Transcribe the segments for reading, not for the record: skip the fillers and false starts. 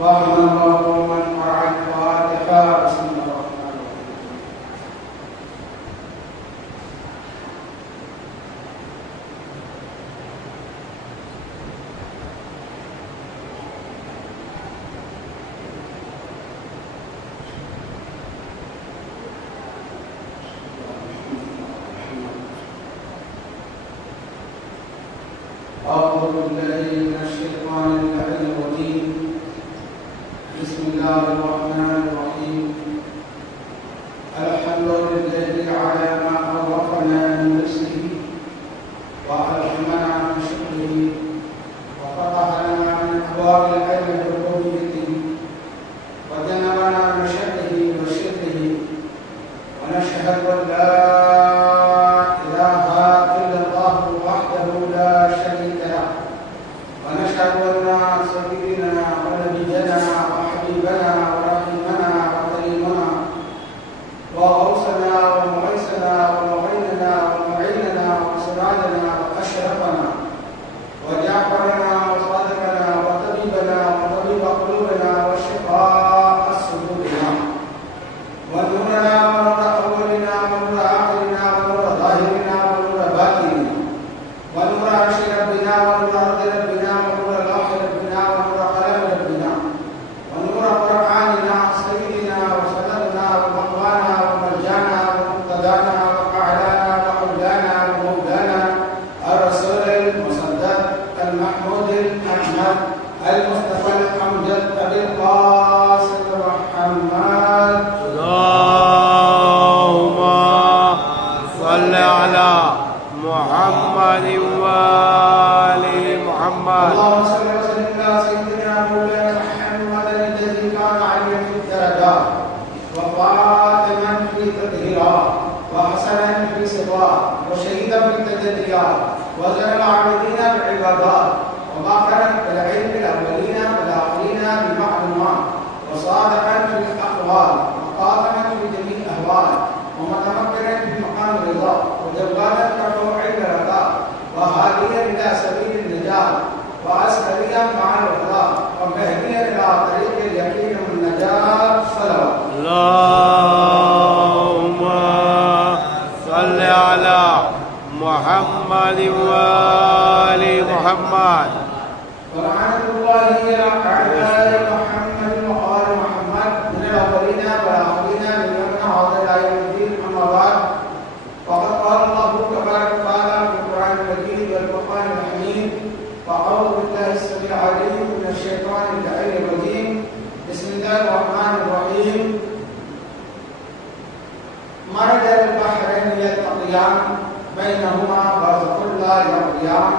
وارحم اللهم من قرأ الفاتحة. بسم الله الرحمن الرحيم. أعوذ بالله من الشيطان اللعين الرجيم. بسم الله الرحمن الرحيم. الحمد لله على ما خلقنا من نفسه وألهمنا من شكره وفتح لنا من أبواب العلم بربوبيته وجنبنا من شره وشركه ونشهد أن لا إله إلا الله وحده لا شريك له ونشهد أن سيدنا ونبينا وحبيبنا ورحيمنا وكريمنا وغوثنا ومعيسنا ومعيننا ومعيننا وسراجنا وأشرفنا وجعفرنا وصادقنا وطبيبنا وطبيب قلوبنا وشفاء صدورنا ونورنا ونور أولنا ونور آخرنا ونور ظاهرنا ونور باطننا ونور عرش ربنا ونور أرض ربنا ونور لوح ربنا ونور قلم ربنا ونور قرآننا سيدنا وسندنا ومقوانا ومرجانا ومقتدانا وقعلانا ومولانا ومولانا الرسول المصدق المحمود الأحمد المصطفى الأمجد أبي القاسم محمد. اللهم صل على محمد وآل محمد. اللهم صل وسلم على سيدنا مولانا محمد الذي كان عليا في الدرجات وفاطما في التطهيرات وحسنا في الصفات وشهيدا في التجليات وزن العابدين بالعبادات وباقرا بالعلم الاولين والاخرين بالمعلومات وصادقا في الاقوال وقاطعا في جميع الاهوال ومتمكنا في مقام الرضا وجوالا كفوع الرضا وهاديا الى سبيل النجاه وعسكريا مع الوفاء ومهديا الى طريق اليقين والنجاه. صلوات. اللهم صل على محمد وآل محمد. ولعنة الله على أعداء محمد وآل محمد من الأولين والآخرين من يومنا هذا إلى يوم الدين. أما بعد فقد قال الله تبارك وتعالى في القرآن المجيد والفرقان الحميد وأعوذ بالله السميع العليم من الشيطان اللعين الرجيم. بسم الله الرحمن الرحيم. مرج البحرين يلتقيان بينهما برزخ لا يبغيان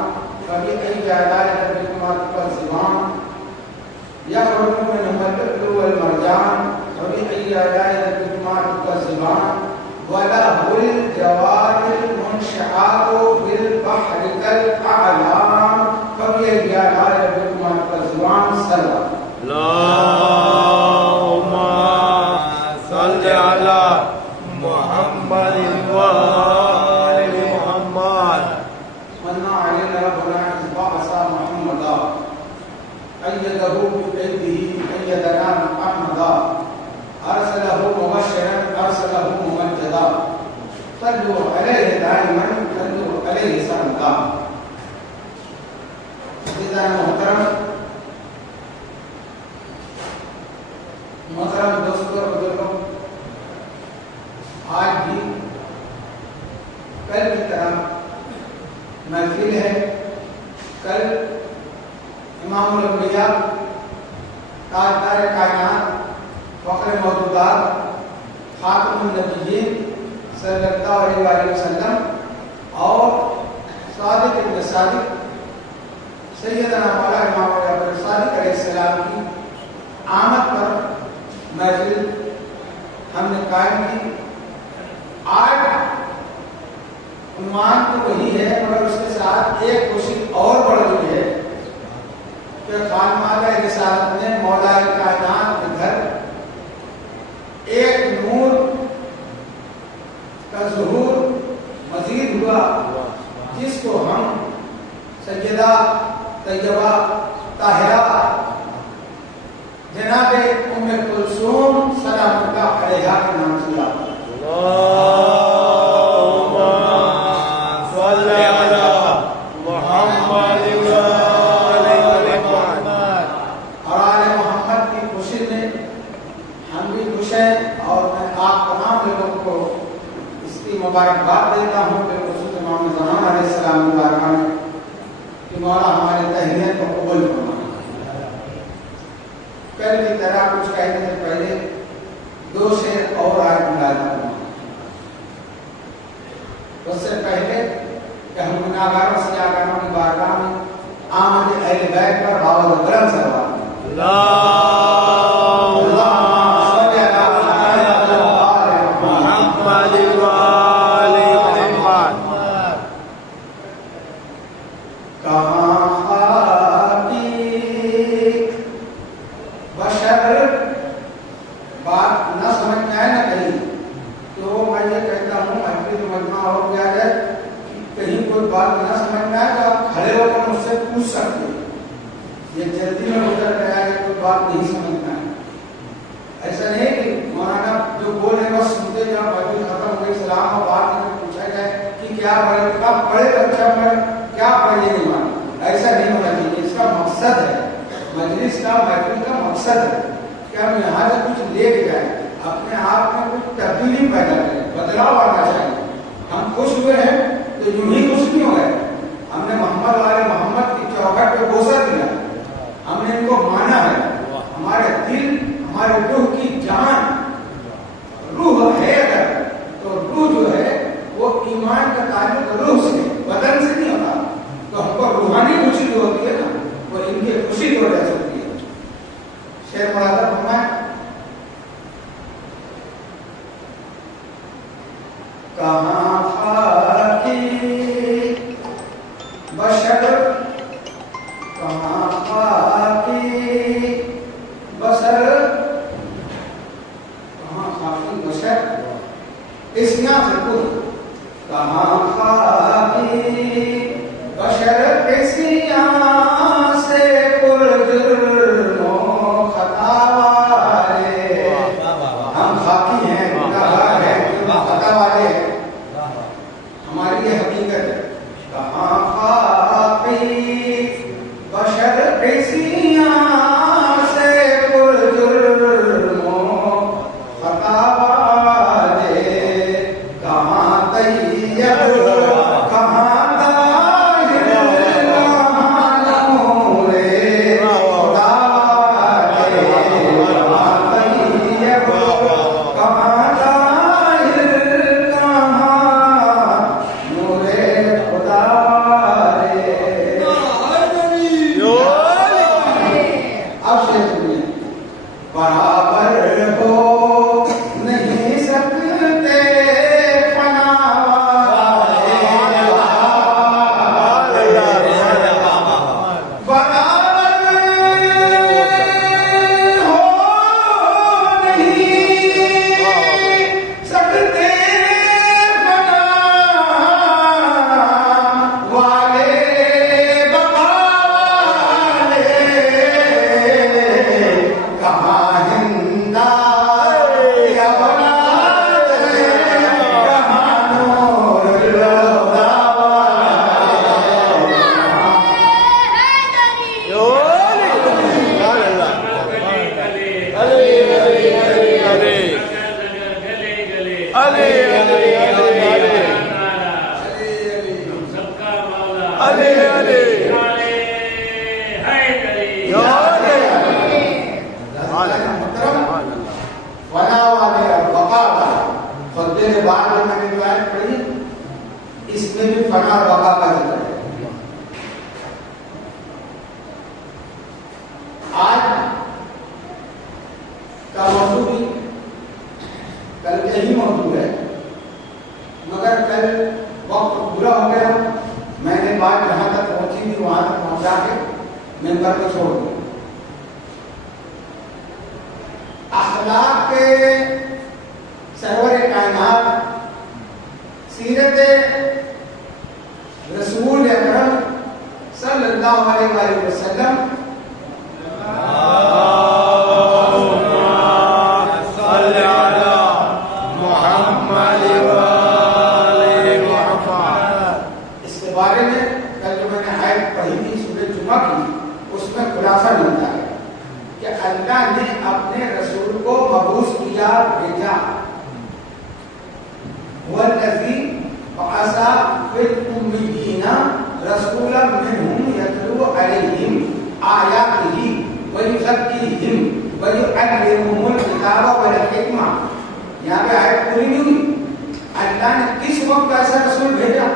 فبأي آلاء ربكما تكذبان يخرج منهما اللؤلؤ والمرجان فبأي آلاء ربكما تكذبان وله الجوار المنشآت في البحر كالأعلام فبأي آلاء ربكما تكذبان. صلى اللهم صل على محمد وآل محمد. من علينا ربنا إذ بعث محمدا أيده بأيده أيدنا أحمدا أرسله مبشرا أرسله ممجدا صلوا عليه دائما صلوا عليه سرمدا. عزیزان محترم دوستوں اور بزرگوں، آج بھی کل کی طرح محفل ہے. کل امام الانبیاء تاجدار کائنات فخر موجودات خاتم النبیین صلی اللہ علیہ وآلہ وسلم اور صادق ابن صادق سیدنا مولا امام جعفر صادق علیہ السلام کی آمد پر محفل ہم نے قائم کی. آج عنوان تو وہی ہے مگر اس کے ساتھ ایک کوشش اور بڑھ گئی ہے کہ خانمادہ رسالت نے مولا کائنات کے گھر ایک نور کا ظہور مزید ہوا جس کو ہم سیدہ طیبہ طاہرہ جناب ام کلثوم سلام اللہ علیہا کے نام سے یاد کریں۔ اللهم صل على محمد وآل محمد۔ اور آل محمد کی خوشی میں ہم بھی خوش ہیں، اور میں آپ تمام لوگوں کو اس کی مبارکباد دیتا ہوں کہ خصوص امام زمان علیہ السلام مبارکہ میں کہ مولا ہماری تحریت کو قبول فرمائے۔ کل کی طرح کچھ کہنے سے پہلے دو شعر اور آیت ملاحظہ کرنا۔ اس سے پہلے کہ ہم گناہگاروں سیاہگاروں کی بارگاہ میں آمد اہل بیت پر باول کرم سلوات اللہ اللہ نے اپنے رسول کو مبعوث کیا، بھیجا. والذی بعث فی الامیین رسولا منہم یتلو علیہم آیاتہ ویزکیہم ویعلمہم الکتاب والحکمہ. یہاں پہ آیت پوری نہیں ہوئی. اللہ نے کس وقت ایسا رسول بھیجا،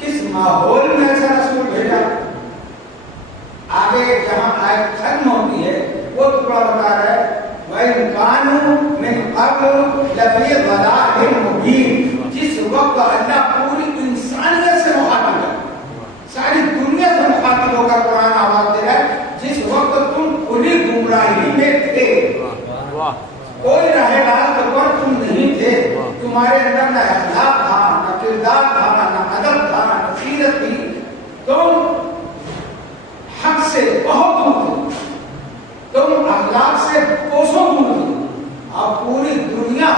کس ماحول میں ایسا رسول بھیجا. آگے جہاں آیت ختم ہوتی ہے وہ ٹکڑا بتا رہا ہے وَإِن كَانُوا مِن قَبْلُ لَفِي ضَلَالٍ مُبِينٍ. جس وقت اللہ پوری انسانیت سے مخاطب ہے، ساری دنیا سے مخاطب ہو کر قرآن آواز دے رہا ہے، جس وقت تم کھلی گمراہی میں تھے، کوئی راہ راست پر تم نہیں تھے، تمہارے اندر نہ اخلاق تھا، نہ کردار تھا، نہ ادب تھا، نہ سیرت تھی، تم حق سے بہت دور تھے، تم اخلاق سے کوسوں دور تھے. اب پوری دنیا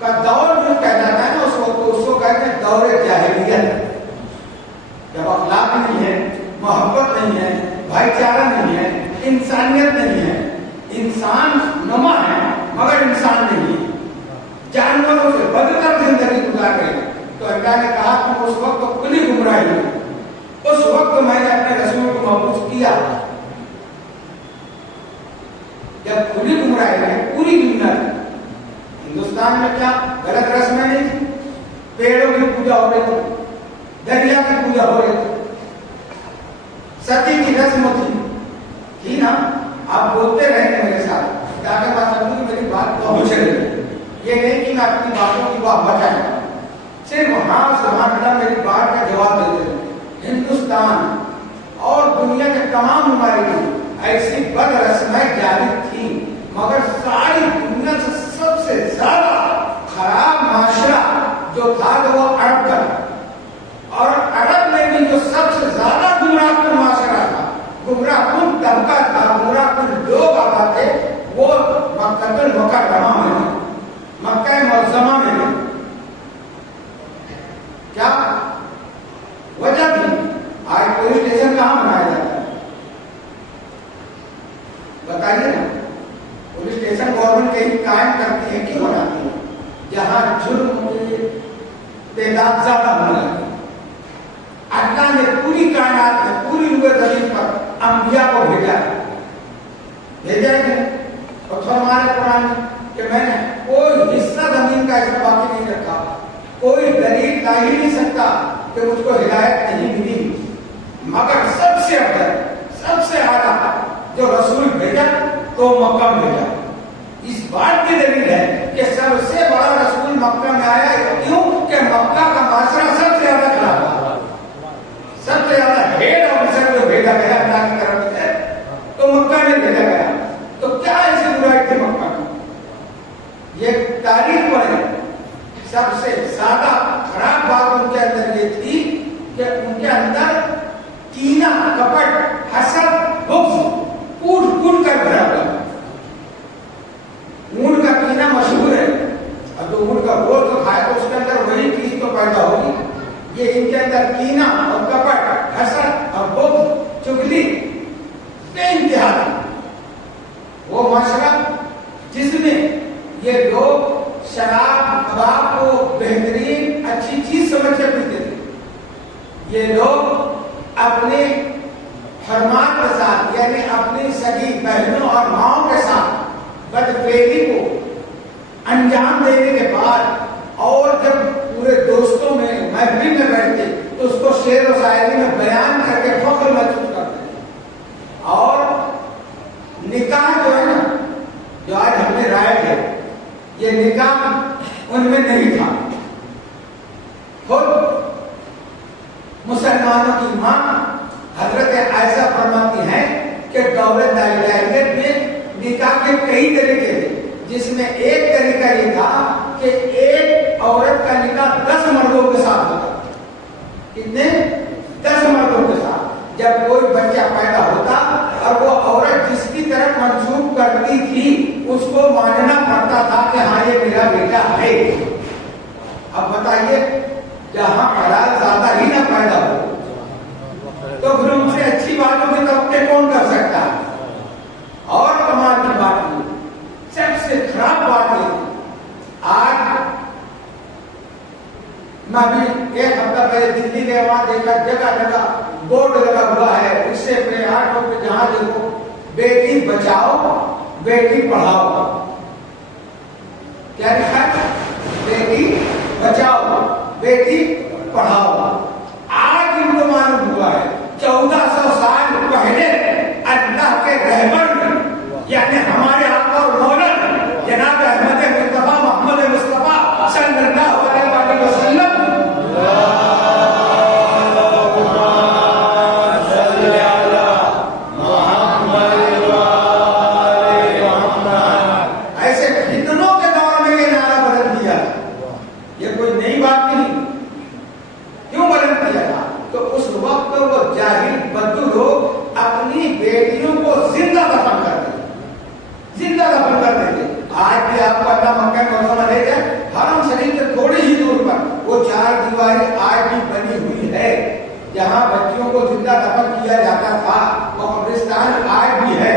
کا دور جو کہلاتا ہے نا اس کو کہتے ہیں دور جاہلیت. جب اخلاق نہیں ہے، محبت نہیں ہے، بھائی چارہ نہیں ہے، انسانیت نہیں ہے، انسان نما ہے مگر انسان نہیں، جانوروں سے بدتر زندگی گزار رہے. تو اللہ نے کہا تم اس وقت کھلی گمراہی ہو، اس وقت میں نے اپنے رسول کو مبعوث کیا. جب کھلی گمراہی ہے پوری دنیا میں، ہندوستان میں کیا غلط رسمیں نہیں تھی، پیڑوں کی پوجا ہو رہی تھی، دریا کی پوجا ہو رہی تھی، ستی کی رسم تھی نا. آپ بولتے رہے میرے ساتھ تاکہ بات سمجھو کہ میری بات پہنچ رہی ہے. یہ نہیں کہ میں اپنی باتوں کی بات بچائیں، صرف ہاں سبحان اللہ میری بات کا جواب دیتے رہے. ہندوستان اور دنیا کے تمام ممالک میں ایسی بد رسمیں جاری تھی، مگر ساری دنیا سے سب سے زیادہ خراب معاشرہ جو تھا وہ عرب کا، اور عرب میں بھی جو سب سے زیادہ گمراہ کن معاشرہ تھا، گمراہ کن طبقہ تھا، گمراہ کن لوگ آتا تھے، وہ مکہ المکرمہ میں، مکہ معظمہ میں. کیا وجہ تھی؟ آج پولیس اسٹیشن کہاں بنایا جاتا ہے بتائیے نا. پولیس اسٹیشن گورنمنٹ کہیں قائم کرتی ہے، کیوں بناتی ہے؟ جہاں جرم کی تعداد زیادہ ہونے لگی. اللہ نے پوری کائنات میں پوری روئے زمین پر انبیاء کو بھیجا ہے اور فرمایا قرآن کہ میں نے کوئی حصہ زمین کا ایسا باقی نہیں رکھا، کوئی دلیل لا ہی نہیں سکتا کہ مجھ کو ہدایت نہیں ملی، مگر سب سے افضل سب سے اعلیٰ جو رسول بھیجا تو مکہ میں بھیجا. اس بات کی دلیل ہے کہ سب سے بڑا رسول مکہ میں آیا. کیوں کہ مکہ کا معاشرہ سب سے زیادہ خراب تھا، سب سے زیادہ ہیڈ آفیسر جو بھیجا گیا اللہ کی طرف سے تو مکہ میں بھیجا گیا. تو کیا ایسی برائی تھی مکہ میں؟ یہ تاریخ پر ہے. سب سے زیادہ خراب بات ان کے اندر یہ تھی کہ ان کے اندر کینہ، کپٹ، حسد، بغض کوٹ کوٹ کر بھرا ہوا. اونٹ کا کینہ مشہور ہے، اور جو اونٹ کا گوشت تو کھائے تو اس کے اندر وہی چیز تو پیدا ہوگی. یہ ان کے اندر کینہ اور کپٹ، حسد اور بغض، چغلی بے انتہا تھی. وہ معاشرہ جس میں یہ لوگ شراب کباب کو بہترین اچھی چیز سمجھ کے پیتے تھے. یہ لوگ اپنے حرمات کے ساتھ یعنی اپنی سگی بہنوں اور ماؤں کے ساتھ بدفعلی کو انجام دینے کے بعد اور جب پورے دوستوں میں محفل میں بیٹھتے تو اس کو شعر و شاعری میں بیان کر کے فخر محسوس کرتے تھے. اور نکاح جو ہے نا جو آج ہم نے رائے ہے، یہ نکاح ان میں نہیں تھا. خود مسلمانوں کی ماں حضرت عائشہ فرماتی ہیں کہ دور جاہلیت میں نکاح کے کئی طریقے تھے، جس میں ایک طریقہ یہ تھا کہ ایک عورت کا نکاح 10 مردوں کے ساتھ ہوتا. کتنے؟ 10 مردوں کے ساتھ. جب کوئی بچہ پیدا ہوتا اور وہ عورت جس کی طرف منسوب کرتی تھی اس کو ماننا پڑتا تھا کہ ہاں یہ میرا بیٹا ہے. اب بتائیے جہاں حلال زیادہ ہی نہ پیدا ہو تو پھر ان سے اچھی باتوں کی توقع کون کر سکتا ہے؟ بچاؤ بیٹی پڑھاؤ. کیا لکھا ہے؟ بیٹی بچاؤ بیٹی پڑھاؤ. آج ان کو معلوم ہوا ہے 1400 سال پہلے اللہ کے رہبر یعنی ہمارے آقا اور مولا جناب احمد مصطفیٰ محمد مصطفیٰ صلی اللہ علیہ وسلم ایسے فتنوں کے دور میں یہ نعرہ بدل دیا. یہ کوئی نئی بات نہیں. کیوں بدل دیا تھا؟ تو اس وقت وہ جاہل بدو لوگ اپنی بیٹیوں کو زندہ دفن کرتے تھے. زندہ دفن کرتے تھے. آج بھی آپ کو اللہ مکہ معظمہ لے جائے حرم شریف سے تھوڑی ہی دور پر وہ 4 دیواری آج بھی بنی ہوئی ہے جہاں بچیوں کو زندہ دفن کیا جاتا تھا. وہ قبرستان آج بھی ہے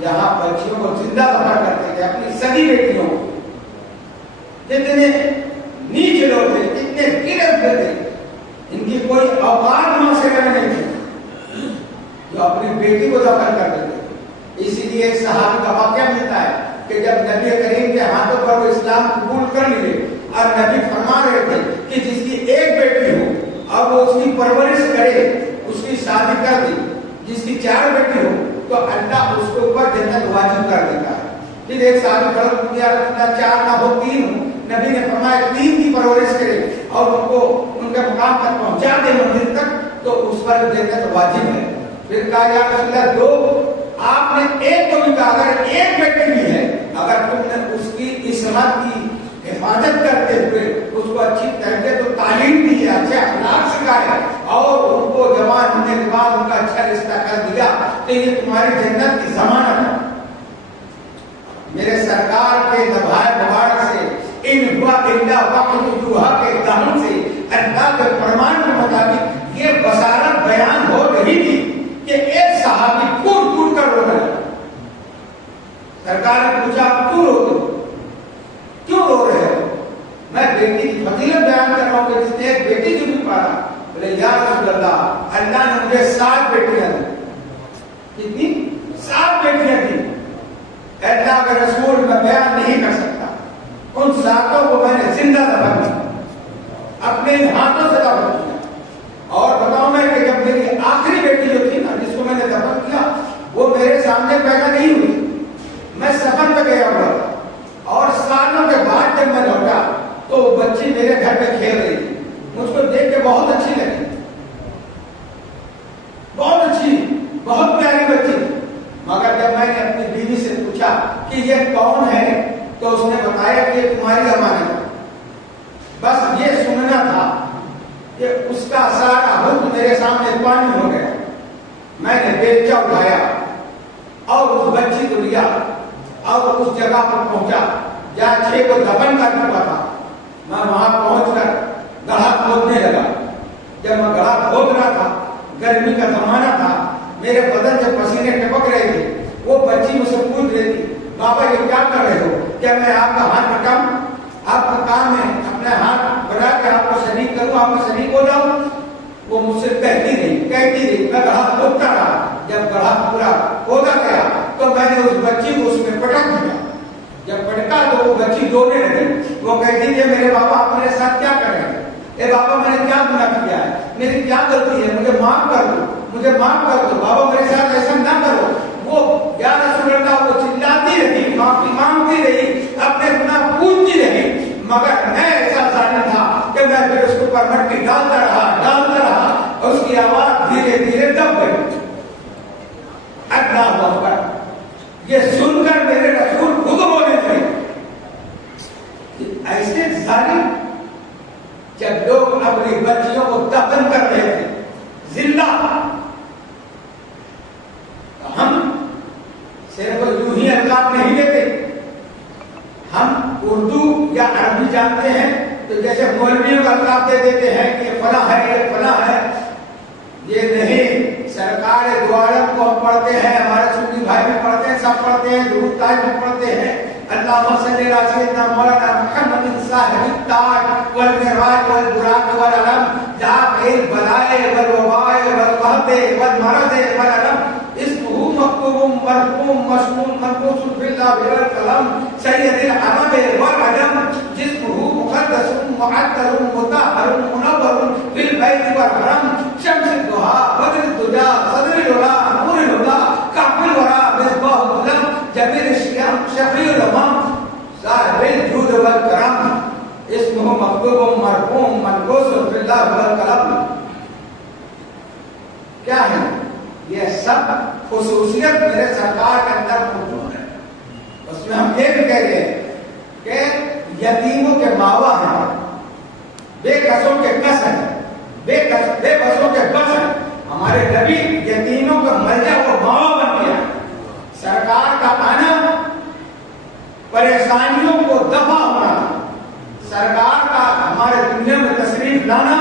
جہاں بچیوں کو زندہ دفن کرتے تھے اپنی سگی بیٹیوں کو. کتنے نیچ لوگ تھے, کتنے گرفت تھے, ان کی کوئی اوقات معاشرے میں نہیں تھی جو اپنی بیٹی کو دفن کر دیتے. اسی لیے ایک صحابی کا واقعہ ملتا ہے کہ جب نبی کریم کے ہاتھوں پر وہ اسلام قبول کر لیے اور نبی فرما رہے تھے کہ جس کی ایک بیٹی ہو اور وہ اس کی پرورش کرے, اس کی شادی کر دی, جس کی 4 بیٹی ہو تو اللہ اس کے اوپر جنت واجب کر دیتا ہے. پھر ایک صحابی کھڑا ہو گیا 4 نہ ہو 3 ہو. نبی نے فرمایا 3 کی پرورش کرے اور ان کو ان کے مقام تک پہنچا دے منزل تک تو اس پر جنت واجب ہے. پھر کہا یا رسول اللہ 2 آپ نے ایک کو بھی کہا اگر ایک بیٹی بھی ہے اگر تم نے اس کی عصمت کی حفاظت کرتے ہوئے اس کو اچھی تربیت و تعلیم دی ہے, اچھے اخلاق سکھائے اور ان کو جوان ہونے کے بعد ان کا اچھا رشتہ کر دیا تو یہ تمہاری جنت کی ضمانت ہے. میرے سرکار کے نبھائے مبارک سے ان ہوا اللہ وحی یوحا کے دہن سے اللہ کے فرمان کے مطابق یہ بصارت بیان ہو رہی تھی کہ ایک صحابی کود کود کر رو رہا ہے. سرکار نے پوچھا کیوں رو رہے ہو؟ کیوں رو رہے ہو؟ میں بیٹی کی فضیلت بیان کر رہا ہوں کہ جس نے ایک بیٹی کی بھی پالا. بولے یا رسول اللہ اللہ نے مجھے 7 بیٹیاں دی. کتنی؟ 7 بیٹیاں دی. اللہ کا رسول میں بیان نہیں کر سکتا. ان 7 کو میں نے زندہ دفن کیا, اپنے ہاتھوں سے دفن کیا. اور بتاؤں میں کہ جب میری آخری بیٹی جو تھی نا جس کو میں نے دفن کیا وہ میرے سامنے پیدا نہیں ہوئی. میں سفر پہ گیا ہوا تھا اور سالوں کے بعد جب میں لوٹا تو وہ بچی میرے گھر پہ کھیل رہی تھی. مجھ کو دیکھ کے بہت اچھی لگی, بہت اچھی, بہت پیاری بچی. مگر جب میں نے اپنی بیوی سے پوچھا کہ یہ کون ہے تو اس نے بتایا کہ یہ تمہاری امانت ہے. بس یہ سننا تھا کہ اس کا سارا حکم میرے سامنے پانی ہو گیا. میں نے بیلچا اٹھایا اور اس بچی کو لیا اور اس جگہ پر پہنچا جہاں 6 کو دفن کر چکا تھا. میں وہاں پہنچ کر گڑھا کھودنے لگا. جب میں گڑھا کھود رہا تھا, گرمی کا زمانہ تھا, میرے بدن سے پسینے ٹپک رہے تھے. وہ بچی مجھ سے پوچھ رہی تھی بابا یہ کیا کر رہے ہو؟ کیا میں آپ کا ہاتھ بٹاؤں؟ آپ کا کام ہے اپنا ہاتھ بڑھا کے آپ کو شریک کروں, آپ کو شریک ہو جاؤں؟ وہ مجھ سے کہتی رہی. میں گڑھا کھودتا رہا. جب گڑھا پورا کھودا گیا تو میں نے اس بچی کو اس میں پٹک دیا. جب پٹکا تو وہ بچی رونے لگی. وہ کہتی تھی میرے بابا آپ میرے ساتھ کیا کر رہے ہیں؟ اے بابا میں نے کیا گناہ کیا ہے؟ میری کیا غلطی ہے؟ مجھے معاف کر دو, مجھے معاف کر دو. بابا میرے ساتھ ایسا نہ کرو. وہ یا رسول اللہ وہ چلاتی رہی, معافی مانگتی رہی, اپنے گناہ پوچھتی رہی. مگر میں ایسا ظالم تھا کہ میں پھر اس کو پر مٹی ڈالتا رہا اور اس کی آواز دھیرے دھیرے دب گئی. اللہ اکبر. یہ سن کر میرے رسول خود بولے تھے ایسے ظالم جب لوگ اپنی بچیوں کو دفن کر رہے تھے زندہ, ہم صرف یوں ہی القاب نہیں دیتے. ہم اردو یا عربی جانتے ہیں تو جیسے مولویوں کا القاب دے دیتے ہیں کہ یہ فلاں ہے, یہ فلاں ہے. یہ نہیں. سرکار دو عالم کو ہم پڑھتے ہیں, ہمارے سنی بھائی بھی پڑھتے ہیں, سب پڑھتے ہیں, درود تاج بھی پڑھتے ہیں. اللہم صلی علی سیدنا مولانا محمد صاحب التاج والمعراج والبراق والعلم دافع البلاء والوباء والقحط والمرض والعلم اسمه مشمول منقوص باللہ بالقلم سید العرب والعجم جسمه مقدس معطر مطهر منور بالبيت والحرم شمس الضحى بدر الدجى صدر العلا نور الهدى كعب الورى مصباح الظلم جبير الشيام شفيع الامم صاحب الجود والكرم اسمه مكتوب مرقوم منقوص باللہ بالقلم. کیا ہے یہ سب خصوصیت میرے سرکار کے اندر موجود ہے. اس میں ہم یہ بھی کہہ رہے ہیں کہ یتیموں کے ماوا ہیں, بے کسوں کے کس ہیں, بے بسوں کے بس ہیں. ہمارے نبی یتیموں کا ملجا وہ ماوا بن گیا. سرکار کا آنا پریشانیوں کو دفع ہونا, سرکار کا ہمارے دنیا میں تشریف لانا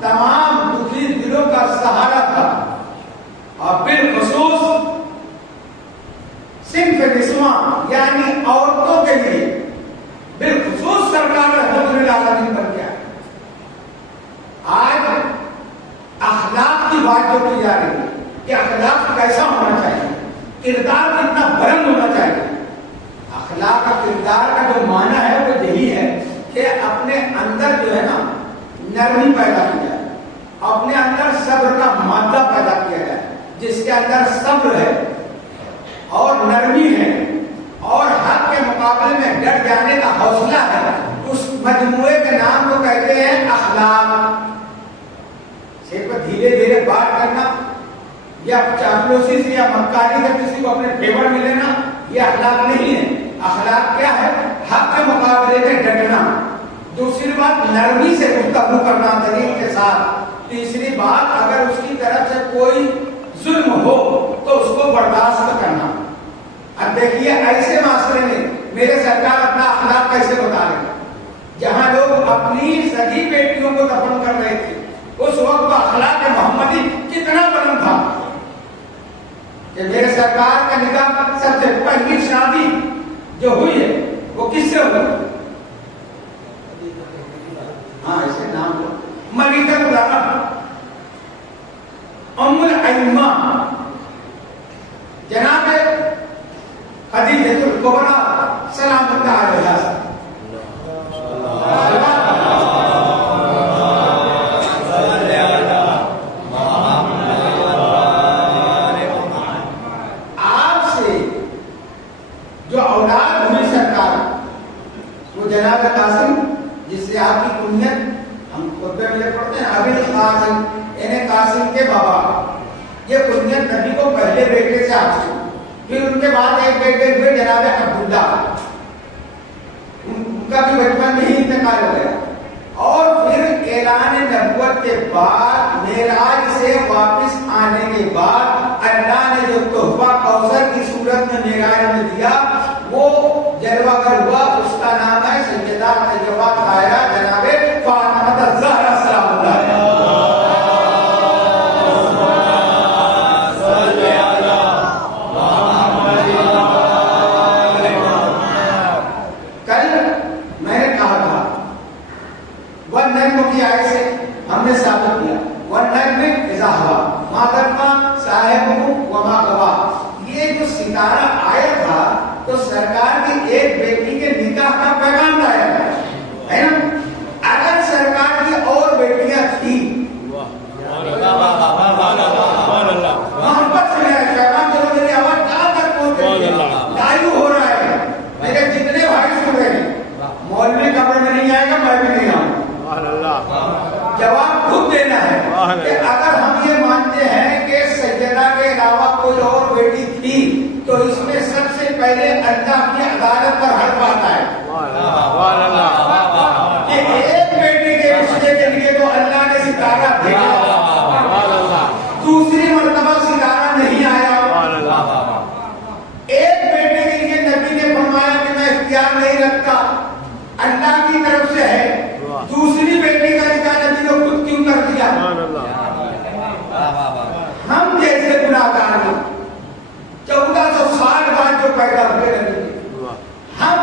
تمام دکھی دلوں کا سہارا تھا. اور بالخصوص صنف نسواں یعنی عورتوں کے لیے بالخصوص سرکار رحمت للعالمین بن گیا. آج اخلاق کی بات جو کی جا رہی ہے کہ اخلاق کیسا ہونا چاہیے, کردار کتنا بلند ہونا چاہیے. اخلاق کا کردار کا جو معنی ہے وہ یہی ہے کہ اپنے اندر جو ہے نا نرمی پیدا کی جائے, اپنے اندر صبر کا مادہ پیدا کیا جائے. جس کے اندر صبر ہے اور نرمی ہے اور حق کے مقابلے میں ڈٹ جانے کا حوصلہ ہے, اس مجموعے کے نام کو کہتے ہیں اخلاق. صرف دھیرے دھیرے بات کرنا یا چاپلوسی سے یا مکاری سے کسی کو اپنے فیور میں لینا یہ اخلاق نہیں ہے. اخلاق کیا ہے؟ حق کے مقابلے میں ڈٹنا. دوسری بات نرمی سے گفتگو کرنا دلیل کے ساتھ. تیسری بات اگر اس کی طرف سے کوئی ظلم ہو تو اس کو برداشت کرنا. اب دیکھیے ایسے معاشرے میں میرے سرکار اپنا اخلاق کیسے بتا رہے ہیں. جہاں لوگ اپنی سگی بیٹیوں کو دفن کر رہے تھے اس وقت اخلاق محمدی کتنا بلند تھا کہ میرے سرکار کا نکاح سب سے پہلی شادی جو ہوئی ہے وہ کس سے ہوئی؟ ہاں ایسے نام لو, ملیکہ العرب ام الائمہ جناب خدیجہ الکبریٰ سلام اللہ علیہا. آپ سے جو اولاد ہوئی سرکار وہ جناب قاسم جس سے آپ کی کنیت ہم خطبے میں پڑھتے ہیں ابی القاسم یعنی قاسم کے بابا. یہ کنیت نبی کو پہلے بیٹے سے حاصل, پھر ان کے بعد ایک بیٹے ہوئے جناب عبداللہ, ان کا بھی بچپن میں ہی انتقال ہو گیا. اور پھر اعلان نبوت کے بعد معراج سے واپس آنے کے بعد اللہ نے جو تحفہ کوثر کی صورت میں معراج میں دیا وہ جلوہ گر ہوا. اس کا نام ہے سیدہ طیبہ طاہرہ جناب فاطمہ الزہرا سلام اللہ علیہا. کی آیت سے ہم نے ثابت کیا والنجم اذا ہوا ما ضل صاحبہ وما غوی. یہ جو ستارہ آیا تھا تو سرکار کی ایک بیٹی کے نکاح کا پیغام لایا ہے نا. اگر سرکار کی اور بیٹیاں تھی محبت سے میرا پیغام چلو میری آواز کہاں تک پہنچ رہی ہے, لائیو ہو رہا ہے. میرے جتنے بھائی سن رہے ہیں مولوی قبر میں نہیں آئے گا, میں بھی نہیں آؤں. جواب خود دینا ہے کہ اگر ہم یہ مانتے ہیں کہ سیدہ کے علاوہ کوئی اور بیٹی تھی تو اس میں سب سے پہلے اللہ کی عدالت پر حرف آتا ہے کہ ایک بیٹی کے رشتے کے لیے تو اللہ نے ستارہ بھیجا, دوسری مرتبہ ستارہ نہیں آیا. ایک بیٹے کے لیے نبی نے فرمایا کہ میں اختیار نہیں رکھتا, اللہ کی طرف سے ہے. دوسری بیٹی کا نکاح نبی نے خود کیوں کر دیا؟ ہم جیسے گناہگار ہیں 1400 سال بعد جو پیدا ہوئے نبی ہم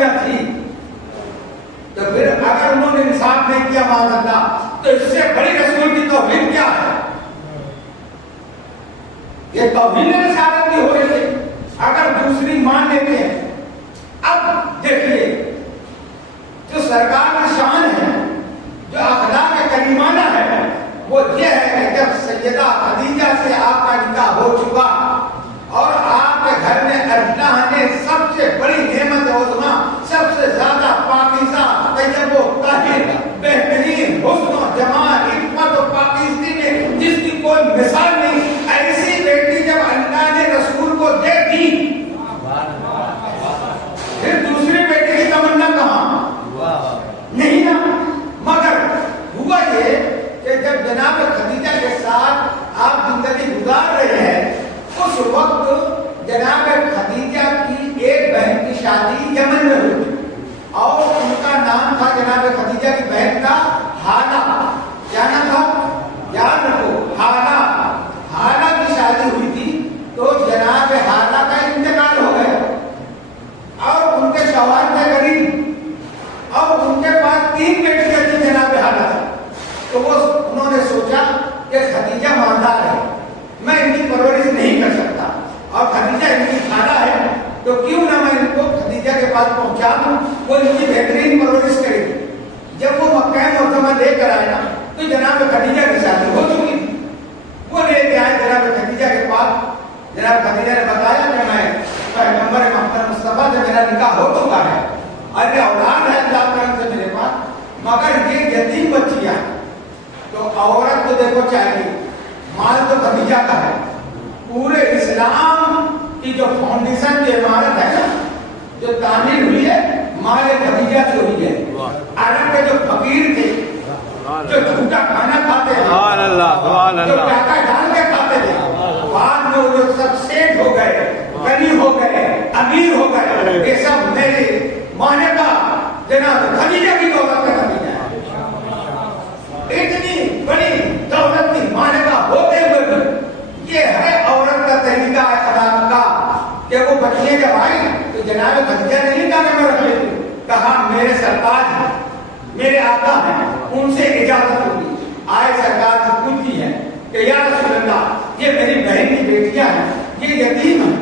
دنیا تھی، تو پھر اگر انہوں نے انصاف نہیں کیا معاذ اللہ، تو اس سے بڑی رسول کی توہین کیا ہے؟ یہ توہین رسالت بھی ہو رہی ہے اگر دوسری مان لیتے ہیں۔ اب دیکھیے جو سرکار کی شان ہے، جو اخلاق کریمانہ ہے، وہ یہ ہے کہ جب سیدہ خدیجہ سے آپ کا نکاح ہو چکا اور آپ کے گھر میں اللہ نے سب سے بڑی نعمت عظمیٰ، سب سے زیادہ پاکیزہ، طیب و طاہر، بہترین حسن و جمال، عفت و پاکیزگی میں جس کی کوئی مثال نہیں، ایسی بیٹی جب اللہ نے رسول کو دے دی، پھر دوسری بیٹی کی تمنا کہاں؟ نہیں نا۔ مگر ہوا یہ کہ جب جناب خدیجہ کے ساتھ آپ زندگی گزار رہے ہیں، اس وقت جناب خدیجہ کی ایک بہن کی شادی یمن میں ہوئی اور ان کا نام تھا، جناب خدیجہ کی بہن کا حالہ۔ کیا نام تھا؟ یاد رکھو، حالہ۔ حالہ کی شادی ہوئی تھی تو جناب حالہ کا انتقال ہو گیا اور ان کے شوہر تھے غریب اور ان کے پاس 3 بیٹیاں تھیں جناب حالہ سے۔ تو وہ انہوں نے سوچا کہ خدیجہ مالدار ہے، میں ان کی پرورش نہیں کر سکتا اور خدیجہ ان کی خالہ ہے، تو کیوں نہ میں ان کو خدیجہ کے پاس پہنچا دوں، وہ ان کی بہترین پرورش کرے گی۔ جب وہ مکہ معظمہ لے کر آئے نا تو جناب خدیجہ کی شادی ہو چکی تھی۔ وہ لے کے آئے جناب خدیجہ کے پاس، جناب خدیجہ نے بتایا کہ میں پیغمبر محمد مصطفیٰ سے میرا نکاح ہو چکا ہے اور یہ اولاد ہے اللہ کرم سے میرے پاس، مگر یہ یتیم بچیاں ہیں۔ تو عورت کو دیکھو چاہیے، مال تو خدیجہ کا ہے، پورے اسلام کی جو فاؤنڈیشن کی عمارت ہے نا، جو تعمیر ہوئی ہے، مال خدیجہ سے ہوئی ہے۔ عرب کے جو فقیر تھے، جو جھوٹا کھانا کھاتے ہیں، جو ٹاکا ڈال کے کھاتے تھے، بعد میں وہ جو سب سیٹ ہو گئے، غنی ہو گئے، امیر ہو گئے، یہ سب میرے مانے کا جناب خدیجہ کی دولت کا نتیجہ ہے۔ اتنی بڑی دولت کی مانے کا ہوتے ہوئے بھی یہ ہے عورت کا طریقہ اخلاق کا کہ وہ بچیاں جب آئی تو جناب خدیجہ نے نہیں کہا کہ میں رکھ لیتی ہوں، کہا میرے سرتاج ہیں، میرے آقا ہیں، ان سے اجازت ہوگی۔ آئے سرکار سے پوچھتی ہے کہ یا رسول اللہ، یہ میری بہن کی بیٹیاں ہیں، یہ یتیم ہیں،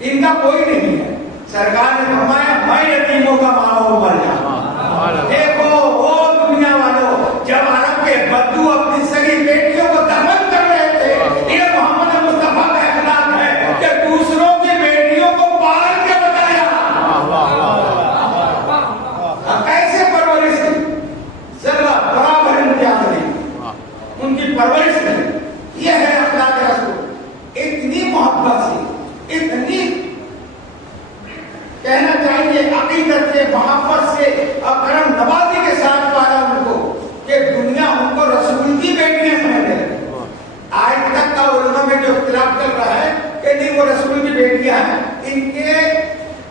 ان کا کوئی نہیں ہے۔ سرکار نے فرمایا میں یتیموں کا ماں مر جاؤں۔ دیکھو وہ دنیا والوں، جب عرب کے بدو اپنی سگی بیٹیوں کو دفن کر رہے تھے، یہ محمد مصطفیٰ کا اخلاق ہے کہ دوسروں کی بیٹیوں کو پال کے بتایا۔ کیسے پرورش کی، ذرا برابر امتیاز نہیں، ان کی پرورش نہیں۔ یہ ہے اخلاق رسول، اتنی محبت سے، اتنی کہنا چاہیے عقیدت سے، محبت سے اور کرم نوازی کے ساتھ پالا ان کو کہ دنیا ان کو رسول کی بیٹیاں سمجھنے لگی۔ آج تک کا علماء میں جو اختلاف چل رہا ہے کہ نہیں وہ رسول کی بیٹیاں ہیں، ان کے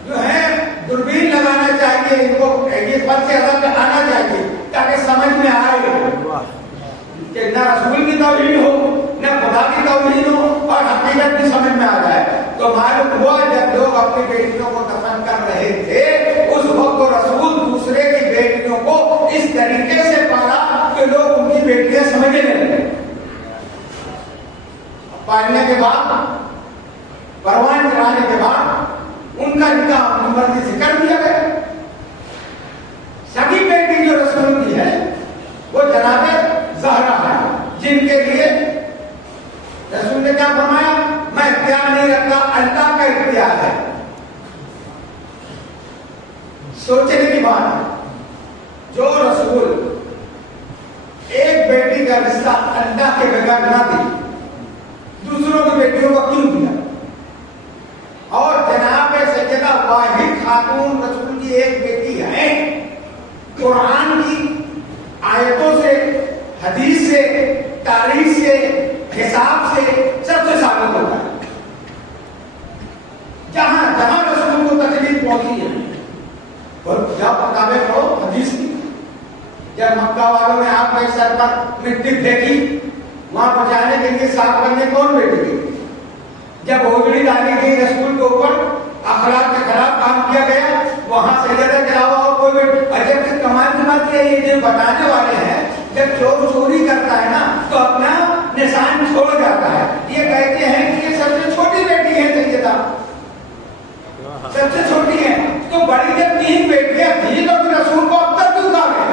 جو ہے دوربین لگانا چاہیے، ان کو یہ فرض سے ادا آنا چاہیے تاکہ سمجھ میں آئے کہ نہ رسول کی توہین ہو، نہ خدا کی توہین ہو اور حقیقت بھی سمجھ میں آ جائے۔ تو معلوم ہوا جب لوگ اپنی بیٹیوں کو دفن کر رہے تھے، اس وقت رسول دوسرے کی بیٹیوں کو اس طریقے سے پالا کہ لوگ ان کی بیٹیاں سمجھنے لگے۔ پالنے کے بعد، پروان چڑھانے کے بعد ان کا نکاح مرضی سے کر دیا گیا۔ سبھی بیٹی جو رسول کی ہے وہ جناب زہرا ہے، جن کے لیے رسول نے کیا فرمایا؟ میں اختیار نہیں رکھتا، اللہ کا اختیار ہے۔ سوچنے کی بات ہے، جو رسول ایک بیٹی کا رشتہ اللہ کے بغیر نہ دی، دوسروں کی بیٹیوں کو کیوں دیا؟ اور جناب سیدہ واحد خاتون رسول کی ایک بیٹی ہے، قرآن کی آیتوں سے، حدیث سے، تاریخ سے، حساب سے سب سے ثابت ہوتا ہے۔ جہاں جہاں رسول کو تکلیف پہنچی ہے، اور جب کتابیں پڑھو حدیث کی، جب مکہ والوں نے آپ کے سر پر مٹی پھینکی، وہاں پہنچانے کے لیے صاف کرنے کون بیٹھ گئی؟ جب اوجڑی ڈالی گئی رسول کے اوپر، اخلاق کے خلاف کام کیا گیا، وہاں سیدہ کے علاوہ اور کوئی بیٹی. جب کہ کمال کی بات یہ جو بتانے والے ہیں جب چور چوری کرتا ہے نا تو اپنا نشان چھوڑ جاتا ہے. یہ کہتے ہیں کہ یہ سب سے چھوٹی بیٹی ہے سیدہ, سب سے چھوٹی ہے. تو بڑی جب 3 بیٹیاں تھیں تو رسول کو اب تک کیوں کہا گیا؟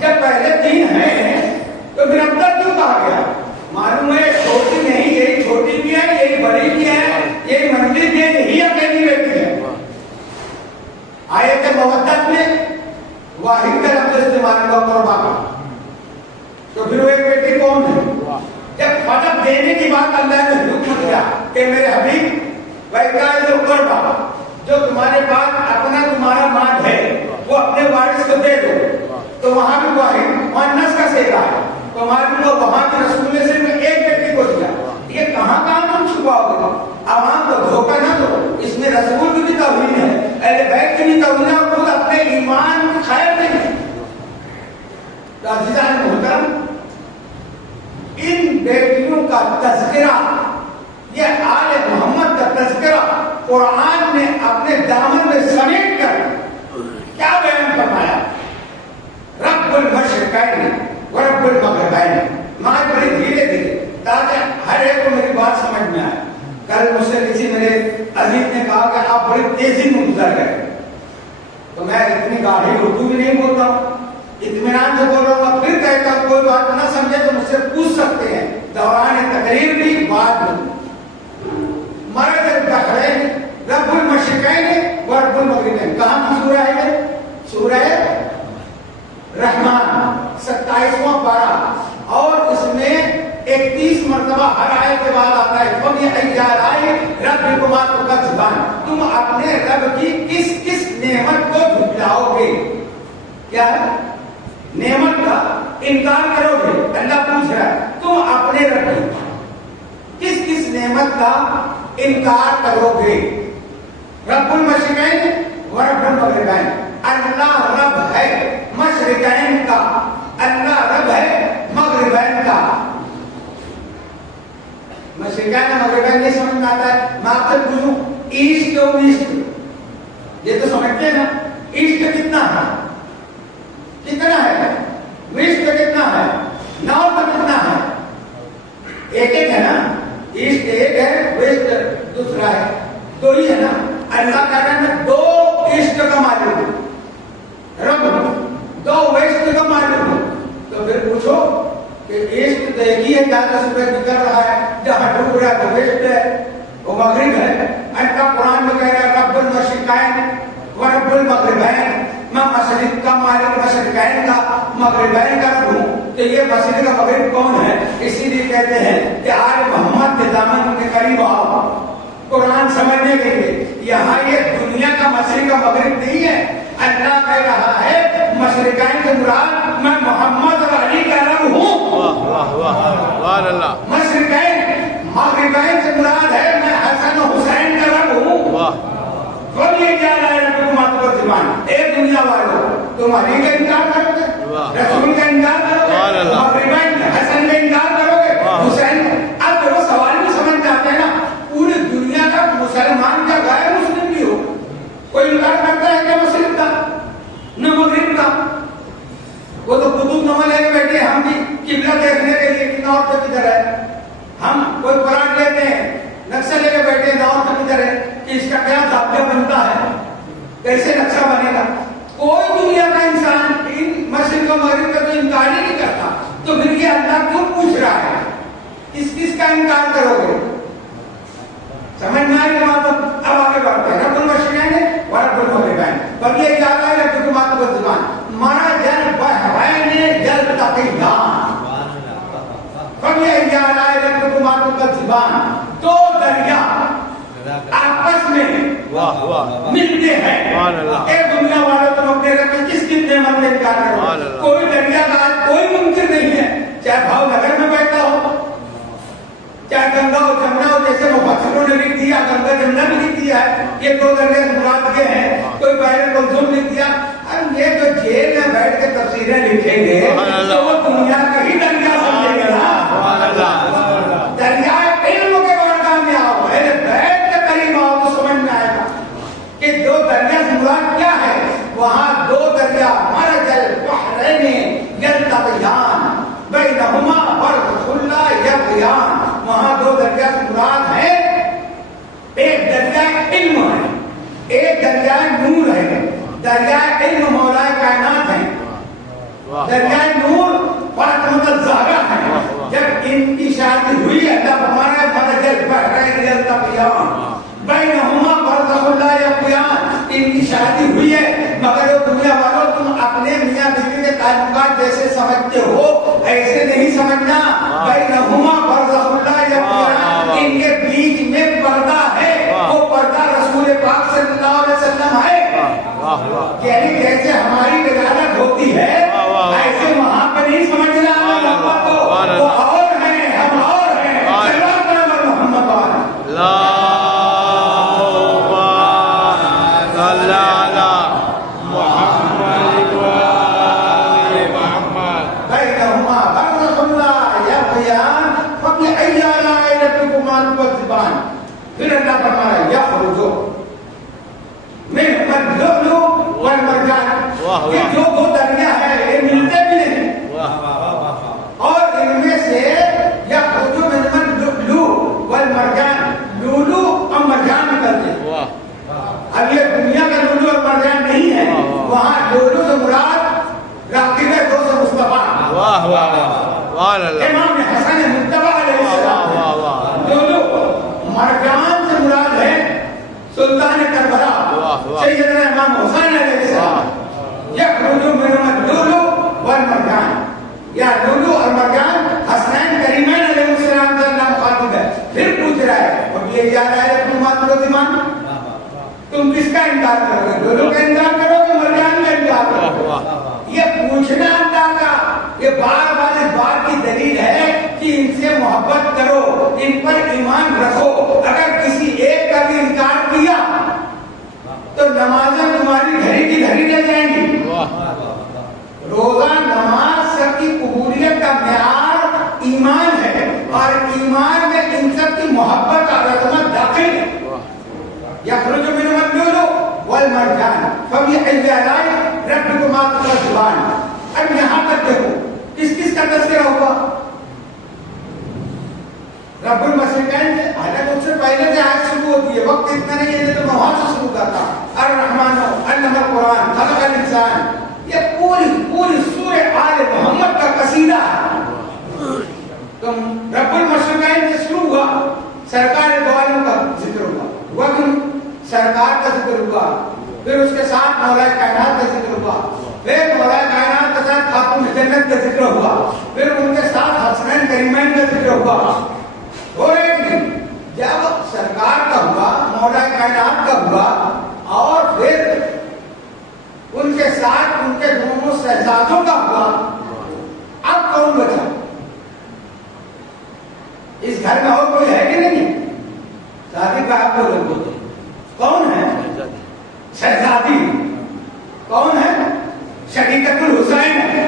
جب پہلے 3 ہیں تو پھر اب تک کیوں کہا گیا؟ معلوم ہے چھوٹی نہیں, یہی چھوٹی بھی ہے, یہی بڑی بھی ہے, یہی منزل بھی ہے, یہی اکیلی بیٹی ہے. آیت مودت میں واحد کا لفظ استعمال ہوا قربا کا, تو پھر وہ ایک بیٹی کون ہے؟ جب فرق دینے کی بات اللہ نے حکم دیا کہ میرے حبیب جو قربا جو تمہارے پاس اپنا تمہارا مال ہے وہ اپنے وارث کو دے دو, تو وہاں بھی واحد مؤنث کا صیغہ ہے. تو معلوم ہو وہاں کے رسول نے صرف ایک بیٹی کو دیا. یہ کہاں تم چھپاؤ گے؟ عوام کو دھوکہ نہ دو. اس میں رسول کی بھی توہین ہے, اہل بیت کی بھی توہین ہے, اور خود اپنے ایمان کی خیر نہیں. تو عزیزان محترم, ان بیٹیوں کا تذکرہ, یہ آل محمد کا تذکرہ قرآن نے اپنے دامن میں سمیٹ کر کیا بیان فرمایا؟ رب المشرقین ورب المغربین. میں بڑی دھیرے دھیرے تاکہ ہر ایک کو میری بات سمجھ میں آئے. کل مجھ سے کسی میرے عزیز نے کہا کہ آپ بڑی تیزی میں گزر گئے, تو میں اتنی گاڑی اردو بھی نہیں بولتا ہوں, اطمینان سے بول رہا ہوں. پھر کہتا ہوں کوئی بات نہ سمجھے تو مجھ سے پوچھ سکتے ہیں دوران تقریر بھی بات میں. مرد البحرین رب المشرقین ورب المغربین. کہاں کی سورہ ہے یہ؟ سورہ رحمان 27واں پارہ, اور اس میں 31 مرتبہ ہر آیت کے بعد آتا ہے فَبِأَيِّ آلَاءِ رَبِّكُمَا تُكَذِّبَانِ. تم اپنے رب کی کس کس نعمت کو جھٹلاؤ گے؟ کیا ہے نعمت کا انکار کرو گے؟ اللہ پوچھ رہا ہے تم اپنے رب کی کس کس نعمت کا انکار کرو گے؟ رب المشرقین ورب المغربین. اللہ رب ہے مشرقین کا, اللہ رب ہے مغربین کا. مشرقین مغربین نہیں سمجھ میں آتا ہے. میں آپ سے پوچھوں ایسٹ اور ویسٹ, یہ تو سمجھتے ہیں نا, ایسٹ کتنا ہے, کتنا ہے, ویسٹ کتنا ہے, نارتھ کتنا ہے؟ ایک ایک ہے نا, ایسٹ ایک ہے, ویسٹ دوسرا ہے, 2 ہی ہے نا. اللہ کہہ رہا ہے 2 ایسٹ کا معلوم ہے رب, 2 ویسٹ کا معلوم ہے. تو پھر پوچھو کہ ایسٹ دیکھی ہے جہاں سورج نکل رہا ہے, جہاں ڈوب رہا ہے تو ویسٹ ہے, وہ مغرب ہے. اللہ قرآن میں کہہ رہا ہے رب المشرقین ورب المغربین. میں مشرق کا مالک مشرقین کا مغربین کا رب ہوں. تو یہ مشرق کا مغرب کون ہے؟ اسی لیے کہتے ہیں کہ آل محمد کے دامن کے قریب آؤ قرآن سمجھنے کے لیے. یہاں یہ دنیا کا مشرق کا مغرب نہیں ہے. اللہ کہہ رہا ہے مشرقین سے مراد میں محمد اور علی کا رب ہوں. مشرقین مغربین سے مراد ہے میں حسن و حسین کا رب ہوں. یہ کیا رہا ہے اے دنیا والوں, تم علی کا انکار کرو گے, رسول کا انکار کرو گے, مغربین حسن کا انکار کرو گے, حسین. اب وہ سوال بھی سمجھ جاتے ہیں نا, پوری دنیا کا مسلمان کا غیر مسلم بھی ہو, کوئی انکار کرتا ہے کہ مسلم کا نہ مغرب کا. وہ تو قطب نما لے کے بیٹھے ہم بھی قبلہ دیکھنے کے لیے کہ نارتھ کدھر ہے. ہم کوئی قرآن لیتے ہیں نقشہ لے کے بیٹھے نارتھ کدھر ہے, کہ اس کا کیا ضابطہ بنتا ہے, کیسے نقشہ بنے گا. کوئی دنیا کا انسان ان مشرق و مغرب کا تو انکار ہی نہیں کرتا. تو پھر یہ اللہ کیوں پوچھ رہا ہے کس کس کا انکار کرو گے؟ سمجھ میں آئے بات. اب آگے بڑھتے ہیں. رب المشرقین ورب المغربین. بقیہ کیا ہے رب کی بات کو زبان مارا جل بحرین یلتقیان. بقیہ کیا ہے رب کی بات کو زبان, 2 دریا آپس میں ملتے ہیں. اے دنیا والوں تم اپنے رب کی کس کس نعمت کا انکار کرو. کوئی دریا کا کوئی ممکن نہیں ہے, چاہے بھاؤ نگر میں بیٹھا ہو, چاہے گنگا ہو جمنا ہو, جیسے مفسروں نے لکھ دیا گنگا جمنا بھی لکھ دیا ہے. یہ 2 دریا مراد یہ ہیں. کوئی بحر کلثوم لکھ دیا. اب یہ جو جیل میں بیٹھ کے تفسیریں لکھیں گے تو وہ دنیا کا ہی دریا سمجھیں گے نا. دریا علم کے بارگاہ میں آؤ, بیٹھ کے قریب آؤ تو سمجھ میں آئے گا دریائے نور ہے، دریائے علم مولا کائنات ہے، دریائے نور فاطمہ الزہرا ہے. جب ان کی شادی ہوئی اللہ فرمایا مرج البحرین یلتقیان بینہما برزخ لا یبغیان. ان کی شادی ہوئی ہے مگر دنیا والوں تم اپنے میاں بیوی کے تعلقات جیسے سمجھتے ہو ایسے نہیں سمجھنا. بینہما برزخ لا یبغیان، ان کے بیچ میں پردہ ہے، وہ پردہ رسول پاک صلی اللہ علیہ وسلم ہے. یعنی جیسے ہماری ولادت ہوتی ہے ایسے وہاں پہ نہیں سمجھنا محمد کو، وہ اور ہیں ہم اور ہیں. محمد پھر اللہ فرما رہا ہے یخرجو من اللؤلؤ والمرجان. یہ جو دو دریا ہے یہ ملتے بھی نہیں، اور ان میں سے یخرجو من اللؤلؤ والمرجان، لولو اور مرجان نکلتے ہیں. اب یہ دنیا کا لولو اور مرجان نہیں ہے، وہاں لولو سے مراد راقب دو سے مصطفیٰ امام حسن مجتبی علیہ السلام. لولو مرجان سے مراد ہے سلطان کربلا سیدنا امام حسین علیہ السلام. یخرجو من اللؤلؤ والمرجان، یا لولو اور مرجان حسنین کریمین علیہ السلام سے اللہ مخاطب ہے. پھر پوچھ رہا ہے اور یہ یاد آئے تم ماتروزمان، تم کس کا انکار کرو گے؟ لولو کا انکار کرو گے مرجان کا انکار کرو گے؟ یہ پوچھنا اللہ کا یہ بار بار اس بات کی دلیل ہے کہ ان سے محبت کرو، ان پر ایمان رکھو. اگر کسی ایک کا بھی انکار کیا تو نمازیں تمہاری گھڑی کی گھڑی لے جائیں گی. روزہ نماز سب کی قبولیت کا معیار ایمان ہے، اور ایمان میں ان سب کی محبت اور عظمت داخل ہے. یخرج من اللؤلؤ والمرجان فبأي آلاء ربكما تكذبان. اب یہاں تک دیکھو کس کس کا تذکرہ ہوا؟ رب المشرقین سے، حالانکہ اس سے پہلے سے آیت شروع ہوتی ہے، وقت اتنا نہیں ہے تو میں وہاں سے شروع کرتا. الرحمن علم القرآن خلق الانسان، یہ پوری سورہ آل محمد کا قصیدہ ہے. تو رب المشرقین سے شروع ہوا، سرکار دو عالم کا ذکر ہوا، سرکار کا ذکر ہوا، پھر اس کے ساتھ مولا کائنات کا ذکر ہوا، پھر مولا کائنات کے ساتھ خاتون جنت کا ذکر ہوا، پھر ان کے ساتھ حسنین کریمین کا ذکر ہوا. اور ایک دن جب سرکار کا ہوا، مولا کائنات کا ہوا، اور پھر ان کے ساتھ ان کے دونوں شہزادوں کا ہوا، اب کون بچا؟ اس گھر میں اور کوئی ہے کہ نہیں؟ شادی کا آپ کو لوگ ہوتے کون ہے؟ شہزادی. کون ہے؟ شقیقۃ الحسین ہے.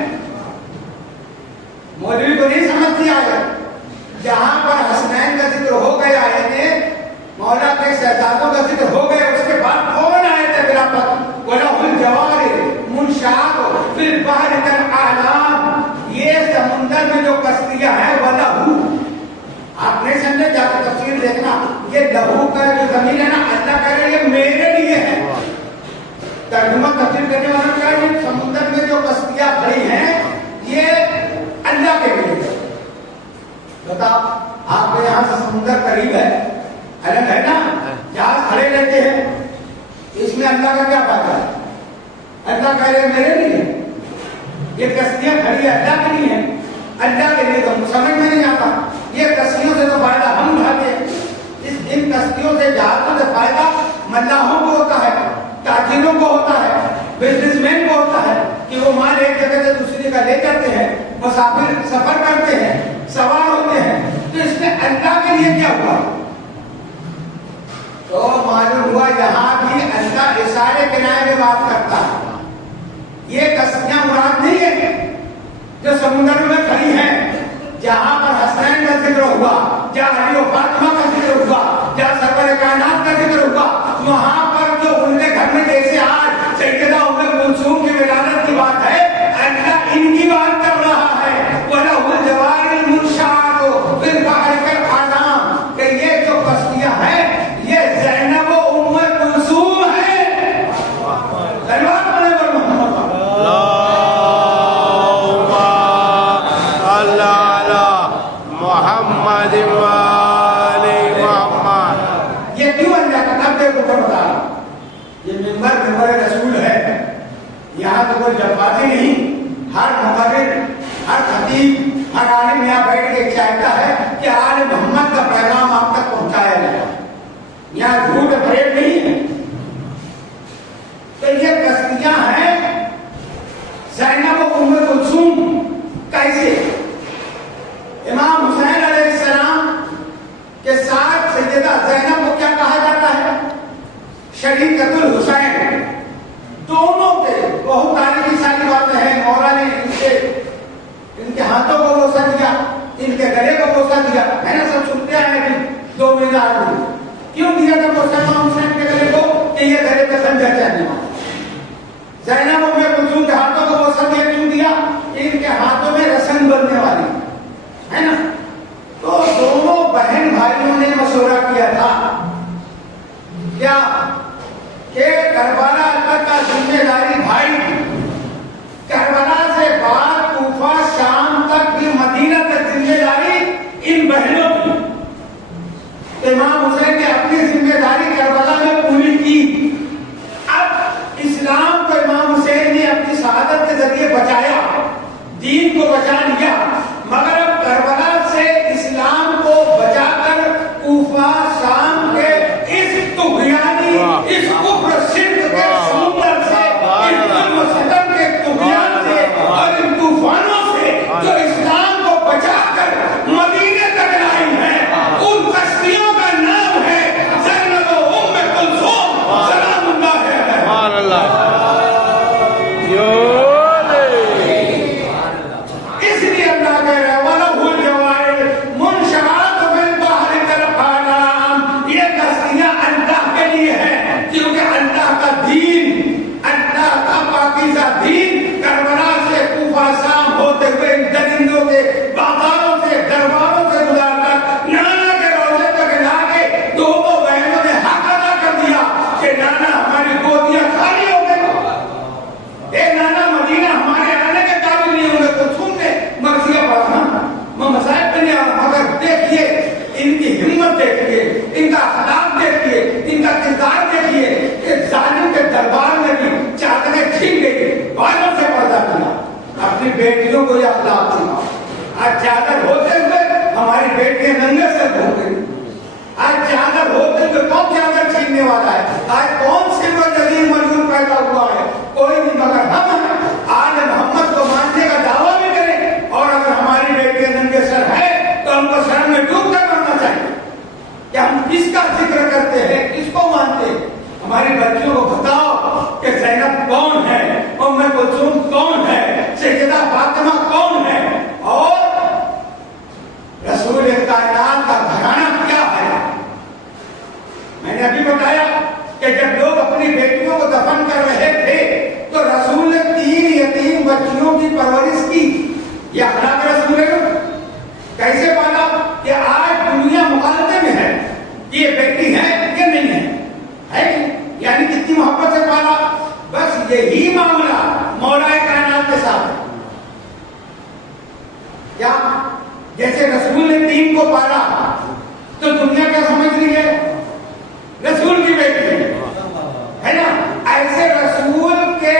مولوی کو نہیں سمجھتی آئے جہاں پر حسنین کا ذکر ہو گیا ہے، مولا کے شہزادوں کا ذکر ہو گیا، اس کے بعد کون آئے تھے میرا پر وَلَهُ الْجَوَارِ مُنْشَآتُ فِي الْبَحْرِ كَالْأَعْلَامِ. یہ سمندر میں جو کشتیاں ہیں وَلَهُ، آپ نہیں سمجھے جا کے تفسیر دیکھنا، یہ لہو کا جو زمین ہے نا، اللہ کہہ رہے یہ میرے لیے ہے. ترجمہ تفسیر کرنے والا کہا یہ سمندر میں جو کشتیاں کھڑی ہیں یہ اللہ کے لیے ہے. بتا آپ کے یہاں سے سمندر قریب ہے، الگ ہے نا، جہاز کھڑے رہتے ہیں، اس میں اللہ کا کیا فائدہ ہے؟ اللہ کہہ رہے میرے لیے، یہ کشتیاں کھڑی ہے اللہ کے لیے، اللہ کے لیے. تو سمجھ میں نہیں آتا، یہ کشتیوں سے تو فائدہ ہم اٹھاتے ہیں. ان کشتیوں سے جہازوں سے فائدہ ملاحوں کو ہوتا ہے، تاجروں کو ہوتا ہے، بزنس مین کو ہوتا ہے کہ وہ مال ایک جگہ سے دوسری جگہ لے جاتے ہیں، مسافر سفر کرتے ہیں، سوار ہوتے ہیں. تو اس میں اللہ کے لیے کیا ہوا؟ تو معلوم ہوا یہاں بھی اللہ اشارے کنارے میں بات کرتا ہے. یہ کشتیاں مراد نہیں ہے جو سمندر میں کھڑی ہیں. جہاں پر حسنین کا ذکر ہوا، جہاں علی و فاطمہ کا ذکر ہوا، جہاں سرور کائنات کا ذکر ہوا، وہاں پر جو ان کے گھر میں جیسے آج سیدہ ام کلثوم کی ولادت کی بات ہے، اللہ ان کی بات کر رہا ہے. وَلَهُ الْجَوَارِ الْمُنْشَآتُ فِي الْبَحْرِ كَالْأَعْلَامِ، کہ یہ جو کشتیاں ہیں یہ زینب و ام کلثوم ہے. اب دیکھو میں بتا رہا ہوں، یہ ممبر رسول ہے، یہاں تو کوئی جباتی نہیں. ہر مقرر، ہر خطیب، ہر عالم یہاں بیٹھ کے چاہتا ہے کہ آل محمد کا پیغام آپ تک پہنچایا جائے. یہاں جھوٹ فریب نہیں ہے. تو یہ کشتیاں ہیں زینب و ام کلثوم. کیسے؟ امام حسین علیہ السلام کے ساتھ سیدہ زینب کو کیا کہا جاتا ہے؟ شریکۃ الحسین. دونوں کے بہت تاریخی ساری باتیں ہیں. مولا نے ان کے ہاتھوں کو بوسہ دیا، ان کے گلے کو بوسہ دیا، میں نے سب سنتے ہیں کہ 2 مہینہ آدمی کیوں دیا تھا بوسہ امام حسین کے گلے کو؟ کہ یہ گلے کا خنجر چلنے والا. زینب ام کلثوم کے ہاتھوں کو بوسہ دیا کیوں دیا؟ ان کے ہاتھوں میں رسن بننے والی ہے نا. تو دونوں بہن بھائیوں نے مشورہ کیا تھا کیا کہ کربلا تک کا ذمہ داری بھائی، کربلا سے بعد کوفہ شام تک بھی مدینہ تک ذمہ داری ان بہنوں کی. امام حسین نے اپنی ذمہ داری کربلا میں پوری کی. اب اسلام کو امام حسین نے اپنی شہادت کے ذریعے بچایا، دین کو بچا لیا، مگر اب کربلا سے اسلام کو بچا کر کوفہ شام کے اس طغیانی، اس کفر شرک کے سمندر سے، اس ظلم و ستم کے طغیان سے اور ان طوفانوں سے جو اسلام کو بچا کر مدینے تک لائی ہیں، ان کشتیوں کا نام ہے زینب و ام کلثوم سلام اللہ علیہ. سبحان اللہ. اس لیے اللہ کہہ رہا ہے وَلَهُ الْجَوَارِ مُنْشَآتُ فِي الْبَحْرِ كَالْأَعْلَامِ. یہ کشتیاں اللہ کے لیے ہیں کیونکہ اللہ کا دین، اللہ کا پاکیزہ دین کربلا سے کوفہ شام ہوتے ہوئے ان درندوں کے بازاروں سے درباروں سے گزار کر نانا کے روضے تک لا کے دونوں بہنوں نے حق ادا کر دیا کہ نانا ہماری گودیاں خالی ہو گئی. اے نانا مدینہ ہمارے آنے کے قابل نہیں ہوں گے. تو تم نے مرثیہ پڑھا مسائل بنے. اور مگر دیکھیے ان کی ہمت، دیکھیے ان کا اخلاق، دیکھیے ان کا کردار، دیکھیے کہ ظالم کے دربار میں بھی چادریں چھن گئی، بالوں سے پردہ کیا. اپنی بیٹیوں کو یہ اخلاق سکھاؤ. آج چادر ہوتے ہوئے ہماری بیٹیاں ننگے سے گھوم گئی. آج چادر ہوتے ہوئے کون چادر چھیننے والا ہے؟ آج کون سر و جزیر مجنون پیدا ہوا ہے؟ کوئی نہیں. مگر ہم آج محمد کو ماننے کا دعویٰ بھی کریں اور اگر ہماری بیٹیاں ننگے سر ہے تو ہم کو شرم میں ڈوب کر مرنا چاہیے کہ ہم کس کا ذکر کرتے ہیں، کس کو مانتے ہیں. ہماری بچیوں کو بتاؤ کہ زینب کون ہے، ام کلثوم کون ہے، سیدہ فاطمہ کون ہے، اور رسول کائنات کا گھرانہ کیا ہے. میں نے ابھی بتایا کہ جب لوگ اپنی بیٹیوں کو دفن کر رہے تھے تو رسول نے 3 یتیم بچیوں کی پرورش کی. یہ اخلاق رسول ہے. کیسے پالا کہ آج دنیا مغالطے میں ہے کہ یہ بیٹی ہے کہ نہیں ہے، یعنی کتنی محبت سے پالا. بس یہی معاملہ مولا کائنات کے ساتھ ہے. کیا جیسے رسول نے 3 کو پالا تو دنیا کیا سمجھ رہی ہے؟ رسول کی بیٹی ہے نا. ایسے رسول کے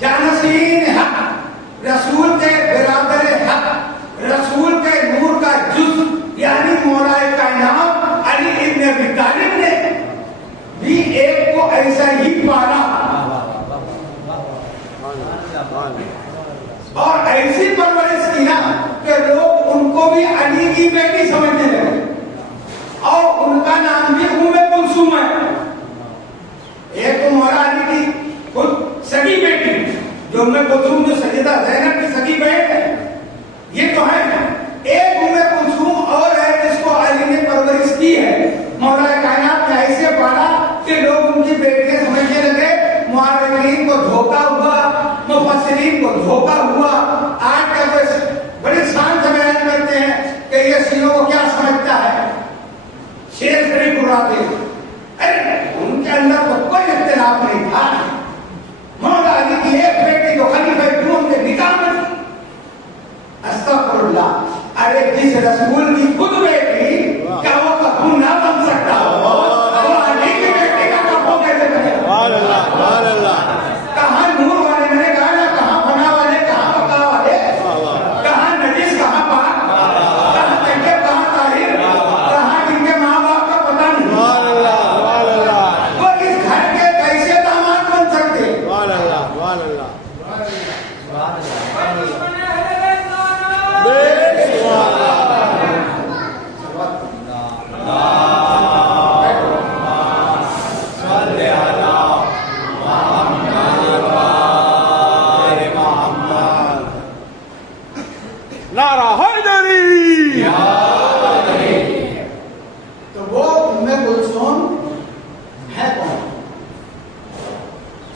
جانشین حق، رسول کے برادر حق، رسول کے نور کا جز یعنی مولا کائنات علی ابن ابی طالب نے بھی ایک کو ایسا ہی پالا اور ایسی پرورش کیا کہ لوگ ان کو بھی علی کی بیٹی سمجھنے لگے اور ان کا نام بھی ام کلثوم ہے. ایک تو مولا علی کی خود سگی بیٹی جو ام کلثوم جو سیدہ زینب کی سگی بہن ہے، یہ تو ہے. ایک ام کلثوم اور ہے جس کو علی نے پرورش کی ہے. مولا کائنات نے ایسے پالا کہ لوگ ان کی بیٹیاں سمجھنے لگے. معرخین کو دھوکا ہوا، مفسرین کو دھوکا ہوا. آج کا بڑی شان سے بیان کرتے ہیں کہ یہ شیعوں کو کیا سمجھتا ہے، شیر شریف اڑاتے. ارے ان کے اندر تو کوئی اختلاف نہیں تھا. مولا علی کی ایک بیٹی جو خلیفہ دوم کے نکاح میں تھی. استغفر اللہ. ارے جس رسول کی خود بیٹی کیا وہ کبھی نہ بن سکتا ہو؟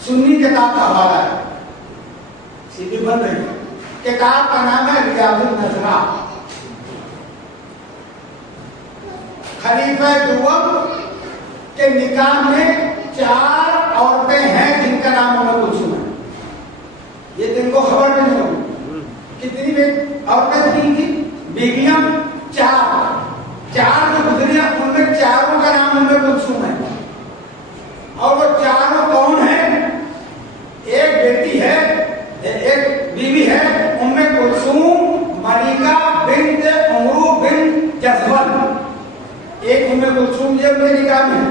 سنی کتاب کا حوالہ ہے، سیدھی بن رہی ہے، کتاب کا نام ہے ریاض النظرہ۔ خلیفہ دوم کے نکاح میں 4 عورتیں ہیں جن کا نام ام کلثوم ہے۔ یہ دن کو خبر نہیں ہوگی کتنی عورتیں تھیں، بیویاں 4 جو گزری ان میں 4 کا نام ام کلثوم ہے۔ اور وہ 4 کون ہیں؟ ایک بیٹی ہے، ایک بیوی ہے ام کلثوم ملیکہ بنت عمرو بن جذول، ایک ام کلثوم یہ ان کے نکاح میں،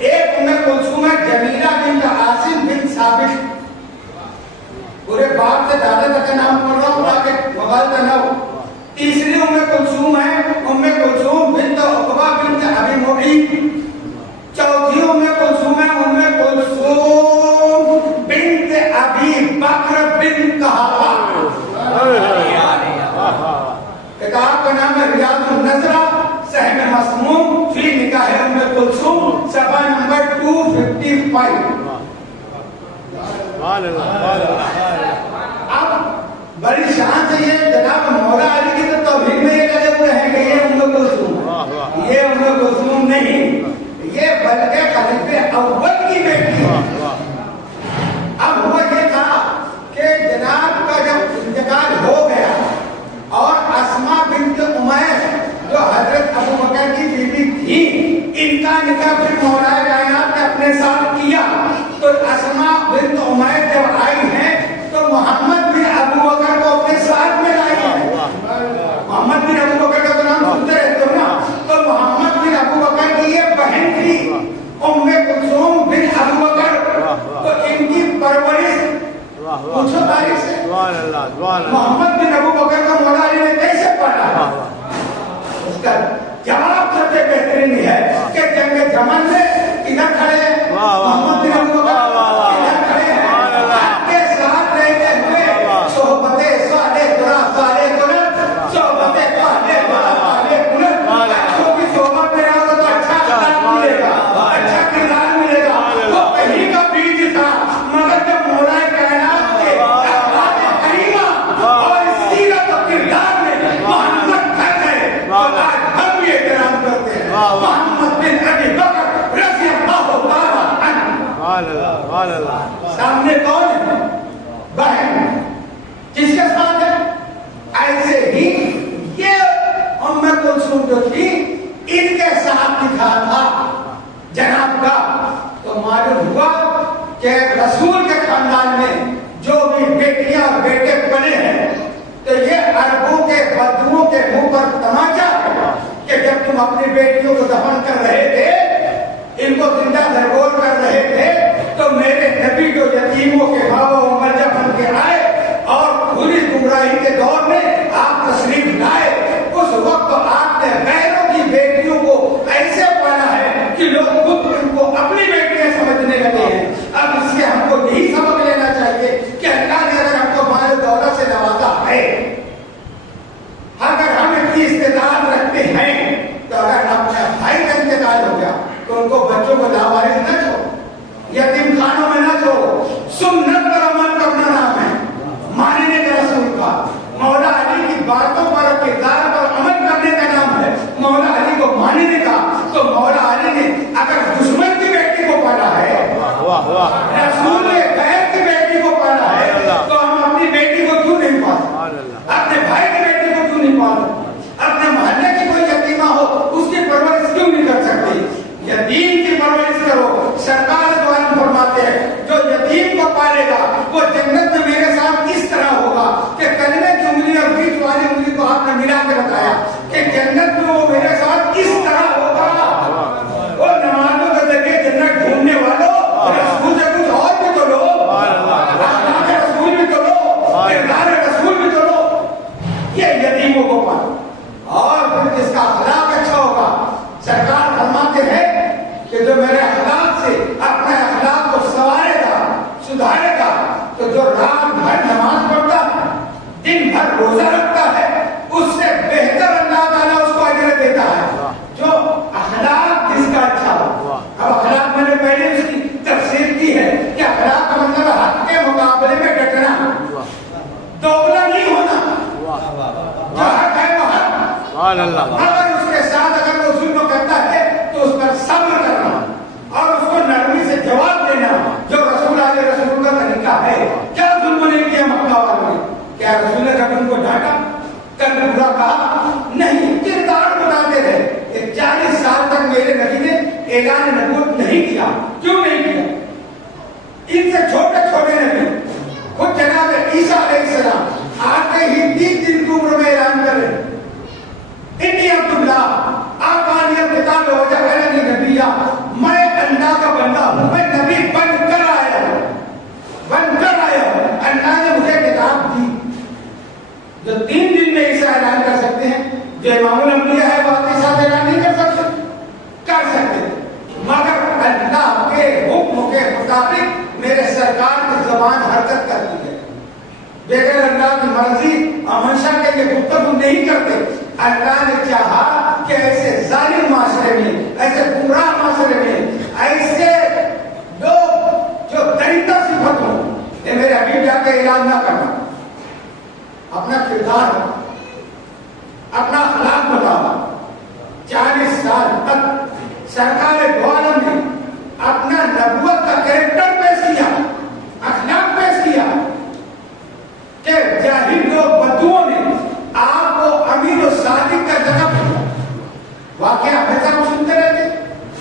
ایک ام کلثوم ہے جمیلہ بنت عاصم بن ثابت۔ پورے باپ سے دادا تک کا نام پڑھ رہا ہوں تاکہ مغالطہ نہ ہو۔ تیسری ام کلثوم ہے ام کلثوم بنت عقبہ بنت ابی معیط۔ چوتھی ام کلثوم ہے ام کلثوم بنت ابی بکر بن قحافہ۔ کتاب کا نام ہے ریاض النظرہ سہم مسموم فی نکاح ام کلثوم، صفحہ نمبر 255۔ اب بڑی شان سے یہ جناب مولا علی کی تو توحید میں یہ لگے ہوئے ہیں کہ یہ ام کلثوم ہے، یہ ام کلثوم نہیں، یہ بلکہ خلیفہ اول کی بیٹی ہے۔ اب ہوا یہ تھا کہ جناب کا جب انتقال ہو گیا اور اسماء بنت امیس جو حضرت ابو بکر کی بیوی تھی، ان کا نکاح پھر مولا کائنات نے اپنے ساتھ کیا، تو اسماء بنت امیس جب آئی ہیں تو محمد بن ابو بکر کو اپنے ساتھ میں لائی ہے۔ محمد بن ابو بکر کا تو نام سنتے رہتے ہو نا، تو محمد بن ابو بکر کی یہ بہن تھی ام کلثوم بن ابو بکر، تو ان کی پرورش پوچھو تاریخ سے محمد بن ابو بکر کا مولا علی نے کیسے پڑھا؟ اس کا جواب سب سے بہترین ہے کہ جنگ جمل میں ادھر کھڑے ہیں محمد بن ابو بکر، ادھر کھڑے ہیں آپ کے ساتھ رہتے ہوئے صحبت صالح درا صالح کنت، صحبت صالح درا صالح کنت، اچھوں کی صحبت میں رہو تو اچھا اخلاق ملے گا، اچھا کردار ملے گا۔ وہ کہیں کا بیج تھا، مگر جب مولا کائنات کے اخلاق کریمہ اور سیرت و کردار میں محمد گھر گئے تو آج ہم بھی احترام کرتے ہیں محمد بن ابی بکر رضی اللہ تعالی عنہ۔ سامنے کون ہے؟ بہن جس کے ساتھ ہے، ایسے ہی یہ ام کلثوم جو تھی ان کے ساتھ لکھا تھا جناب کا، تو معلوم ہوا کہ رسول کے خاندان میں جو بھی بیٹیاں اور بیٹے پلے ہیں تو یہ عربوں کے بدوؤں کے منہ پر تماچا ہے کہ جب تم اپنی بیٹیوں کو دفن کر رہے تھے، ان کو زندہ درگور کر رہے تھے، تو میرے نبی جو یتیموں کے بابا عمر جب بن کے آئے اور کھلی گمراہی کے دور میں آپ تشریف لائے، اس وقت آپ نے غیروں کی بیٹیوں کو ایسے پالا ہے کہ لوگ خود ان کو اپنی بیٹیاں سمجھنے لگے ہیں۔ اب اس کے ہم کو یہی سبق لینا چاہیے کہ اللہ نے اگر ہم کو مال و دولت سے نوازا ہے، اگر ہم اتنی استعداد رکھتے ہیں، تو اگر اپنے بھائی کا انتقال ہو گیا تو ان کو بچوں کو لاوارث نہ چھوڑو، یتیم خانوں میں نہ چھوڑو۔ سنت پر عمل کرنا نام ہے ماننے کا رسول کا، مولا علی کی باتوں پر اور کردار پر عمل کرنے کا نام ہے مولا علی کو ماننے کا۔ تو مولا علی نے اگر دشمن کی بیٹی کو پالا ہے، رسول نے غیر کی بیٹی کو پالا ہے، تو ہم اپنی بیٹی کو کیوں نہیں پالتے؟ اپنے بھائی کی بیٹی کو کیوں نہیں پالتے؟ اپنے محلے کی کوئی یتیمہ ہو اس کی پرورش کیوں نہیں کر سکتے؟ یتیم کی پرورش کرو۔ سرکار دو عالم فرماتے ہیں جو یتیم کو پالے گا وہ جنت میں میرے ساتھ اس طرح ہوگا کہ کلمے کی انگلی اور بیچ والی انگلی کو آپ نے ملا کے بتایا کہ جنت میں وہ میرے ساتھ اس طرح ہوگا۔ وہ نمازوں کے ذریعے جنت ڈھونڈنے والوں، رسول سے کچھ اور بھی تو لو، اخلاق رسول بھی تو لو، کردار رسول بھی تو لو۔ یہ یتیموں کو پالو، اور پھر جس کا اخلاق اچھا ہوگا، سرکار فرماتے ہیں کہ جو میرے اخلاق سے اپنے اخلاق کو سنوارے گا، سدھارے گا، تو جو اگر اس کے ساتھ اگر وہ ظلم کرتا ہے تو اس پر صبر کرنا اور اس کو نرمی سے جواب دینا، جو رسول علیہ رسول کا طریقہ ہے۔ کیا ظلم نہیں کیا مکہ والوں نے؟ کیا رسول نے کبھی ان کو ڈانٹا، کبھی برا کہا؟ نہیں، کردار بتاتے رہے۔ 40 سال تک میرے نبی نے اعلان نبوت نہیں کیا۔ کیوں نہیں کیا؟ ان سے چھوٹے چھوٹے نبی، خود جناب عیسیٰ علیہ السلام آتے ہی 3 دن کی عمر میں اعلان کر رہے انی عبداللہ آتانی الکتاب وجعلنی نبیا، میں اللہ کا بندہ ہوں، میں نبی بن کر آیا ہوں، اللہ نے مجھے کتاب دی۔ جو 3 دن میں اسے اعلان کر سکتے ہیں، جو امام الانبیاء ہے وہ اپنے ساتھ اعلان نہیں کر سکتے، کر سکتے، مگر اللہ کے حکم کے مطابق میرے سرکار کی زبان حرکت کرتی ہے، بغیر اللہ کی مرضی اور منشا کے یہ گفتگو نہیں کرتے۔ اللہ نے چاہا کہ ایسے ظالم معاشرے میں، ایسے گمراہ معاشرے میں، ایسے لوگ جو درندہ صفت ہوں، یہ میرے حبیب جا کے اعلان نہ کرنا، اپنا کردار اپنا اخلاق بتانا۔ 40 سال تک سرکار دو عالم نے اپنا نبوت کا کریکٹر پیش کیا، اخلاق پیش کیا، کہ جاہل لوگ بدوؤں نے آپ کو امین و صادق کا لقب دیا۔ واقعہ ہمیشہ ہم سنتے رہتے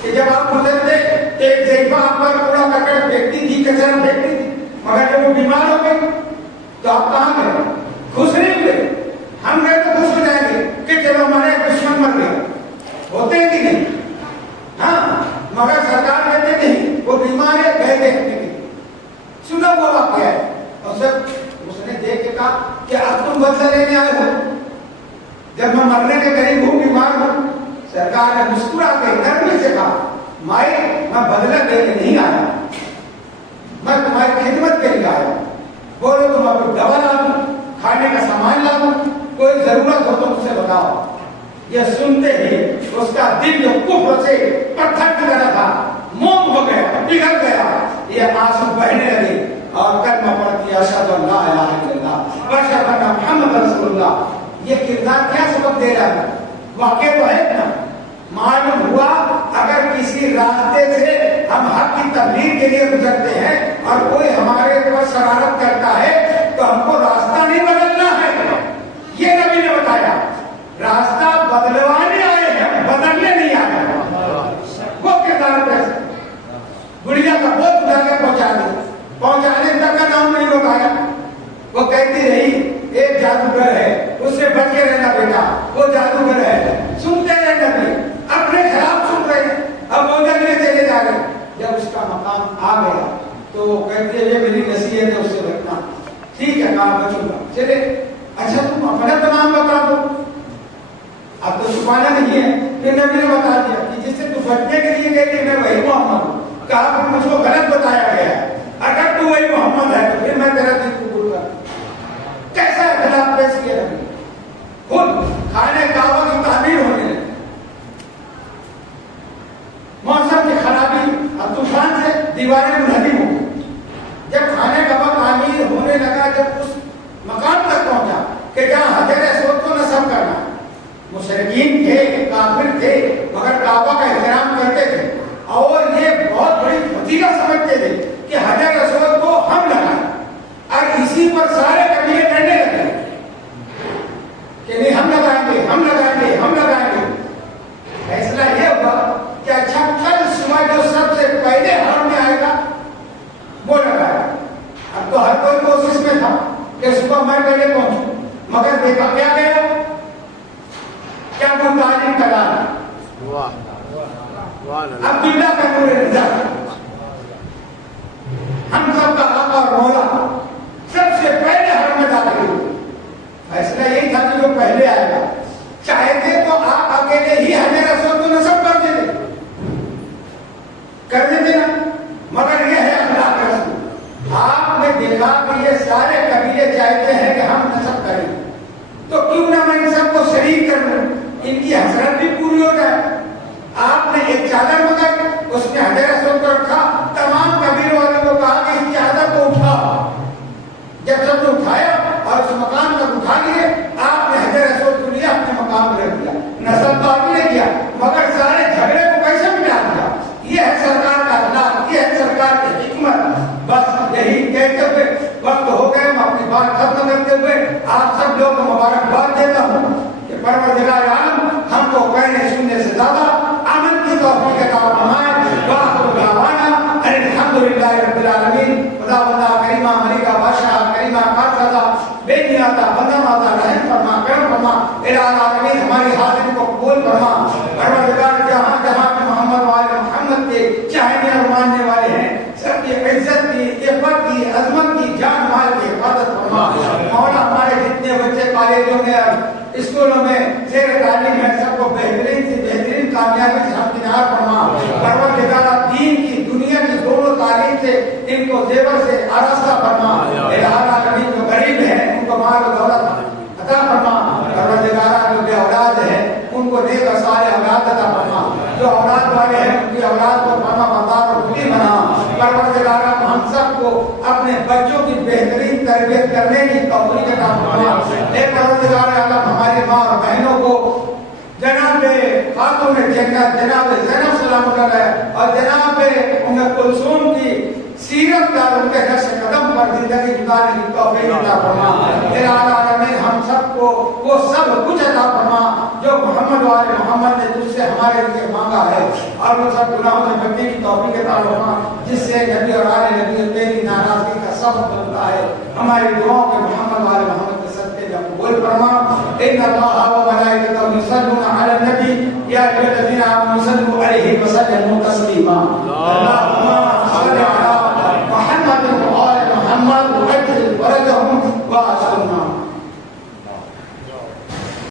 کہ جب آپ گزرتے ایک ضعیفہ آپ پر کوڑا کرکٹ پھینکتی تھی، کچرا پھینکتی تھی، مگر جب وہ بیمار ہو گئی تو آپ کہاں گئے؟ خوش نہیں ہوئے؟ ہم گئے تو خوش ہو جائیں گے کہ چلو ہمارے دشمن مر گئے، ہوتے کہ نہیں؟ ہاں، مگر سرکار کہتے نہیں، وہ بیمار ہے، گئے دیکھنے کے، سنا وہ واقعہ ہے۔ اور سب اس نے دیکھ کے کہا کہ اب تم بدلہ لینے آئے ہو، جب میں مرنے کے قریب ہوں، بیمار ہوں۔ سرکار نے مسکرا کے نرمی سے کہا مائی میں بدلہ لینے نہیں آیا، میں تمہاری خدمت کے لیے آیا، بولو تو میں کوئی دوا لا دوں، کھانے کا سامان لا دوں، کوئی ضرورت ہو تو مجھ سے بتاؤ۔ یہ سنتے ہی اس کا دل جو کفر سے پتھر کی طرح تھا موم ہو گیا، پگھل گیا، یہ آنسو بہنے لگے اور کلمہ پڑھتی اشہد ان لا الہ الا اللہ واشہد ان محمد رسول اللہ۔ یہ کردار کیا سبق دے رہا ہے؟ واقع تو ہے نا، معلوم ہوا اگر کسی راستے سے ہم حق کی تبلیغ کے لیے گزرتے ہیں اور کوئی ہمارے اوپر شرارت کرتا ہے تو ہم کو راستہ نہیں بدلنا ہے۔ یہ نبی نے بتایا، راستہ بدلوانے آئے ہیں، بدلنے نہیں آئے۔ وہ کردار پیسے گڑیا کا بہت اٹھا کے پہنچا دیا، پہنچانے تک کا نام نہیں بتایا۔ وہ کہتی رہی ایک جادوگر ہے، اس سے بچ کے رہنا بیٹا، وہ جادوگر ہے۔ سنتے رہے نبی، اپنے خلاف سن رہے ہیں، اب وہ لیے چلے جا رہے۔ جب اس کا مقام آ گیا تو وہ کہتے ہیں میری نصیحت ہے اس سے بچنا۔ ٹھیک ہے کہا بچوں گا، چلے۔ اچھا تم اپنا تو نام بتا دو، اب تو چھپانا نہیں ہے۔ پھر نبی نے بتا دیا کہ جس سے تو بچنے کے لیے کہتے میں وہی محمد ہوں۔ کہا کہ مجھ کو غلط بتایا گیا ہے، اگر تو وہی محمد ہے تو پھر میں تیرا دل قبول کر۔ کیسا اختلاف پیش کیا نبی؟ خود کھانے کعبہ کی تعمیر ہونے لگی، موسم کی خرابی اور طوفان سے دیواریں منہدم ہو گئی۔ جب کھانے کعبہ تعمیر ہونے لگا، جب اس مقام تک پہنچا کہ جہاں حجر اسود کو نصب کرنا، مشرکین تھے، کافر تھے، مگر کعبہ کا احترام کرتے تھے اور یہ بہت بڑی فضیلت سمجھتے تھے کہ حجر اسود کو ہم لگائیں، اور اسی پر سارے قبیلے لڑنے لگے کہ نہیں ہم لگائیں گے، ہم لگائیں گے، ہم لگائیں گے۔ فیصلہ یہ ہوا کہ اچھا کل صبح جو سب سے پہلے حرم میں آئے گا وہ لگائے۔ اب تو ہر کوئی کوشش میں تھا کہ صبح میں پہلے پہنچوں، مگر دیکھا کیا گیا، کیا وہ تعلیم کا ڈالا عبداللہ کا نور رضا، ہم سب کا آقا اور مولا، سب سے پہلے حرم میں داخل ہوئے۔ فیصلہ یہی تھا کہ جو پہلے آئے گا، چاہتے تو آپ اکیلے ہی حجر اسود کو نصب کر دیتے نا، مگر یہ ہے اخلاق رسول۔ آپ نے دیکھا کہ یہ سارے قبیلے چاہتے ہیں کہ ہم نصب کریں، تو کیوں نہ میں ان سب کو شریک کر لوں، ان کی حسرت بھی پوری ہو جائے۔ آپ نے ایک چادر منگائی، اس میں حجر اسود کو رکھا، تمام قبیلوں والوں کو کہا کہ اس چادر کو اٹھاؤ۔ جب سب نے اٹھایا اور اس مقام تک اٹھا لیے، آپ نے حجر اسود کو لیا، اپنے مقام پر رکھ دیا۔ آپ سب لوگ کو مبارکباد دیتا ہوں کہ پروردگار عالم ہم کو کہنے سننے سے زیادہ عمل کی توفیق عطا فرمائے۔ وآخر دعوانا ان الحمدللہ رب العالمین۔ خدا بندہ کریمہ ملکہ بادشاہ کریمہ قادرہ بے نیاتا بندہ ماتا رحم فرما کرم فرما الہ العالمین ہماری حاضری کو قبول فرما۔ پروردگار جہاں جہاں محمد والے محمد کے چاہنے اور ماننے والے ہیں سب کی عزت کی عفت کی عظمت کی جان مال کی حفاظت فرما۔ مولا ہمارے جتنے بچے کالجوں میں اسکولوں میں زیر تعلیم ہے سب کو بہترین سے بہترین کامیابی سے ہمکنار فرما۔ پروردگار دین کی دنیا کی دونوں تعلیم سے ان کو زیور سے آراستہ فرما۔ الہ العالمین جو غریب ہیں ان کو مال و دولت عطا فرما۔ پروردگار جو بے اولاد ہیں ان کو نیک اور صالح اولاد عطا فرما۔ جو اولاد والے ہیں ان کی اولاد کو فرما بردار اور خودی بنا۔ پروردگار ہم سب کو اپنے بچوں کی بہترین تربیت کرنے کی توفیق عطا فرما۔ اے پروردگار عالم ہماری ماں اور بہنوں کو جناب خاتون جنت جناب زینب سلام اللہ علیہ اور جناب ام کلثوم کی سیرت کا ان کے نقش قدم پر زندگی گزارنے کی توفیق عطا فرما۔ اے العالمین ہم سب کو وہ سب کچھ عطا فرما جو محمد والے محمد نے تجھ سے ہمارے لیے مانگا ہے اور وہ سب گناہوں سے بچنے کی توفیق عطا فرما جس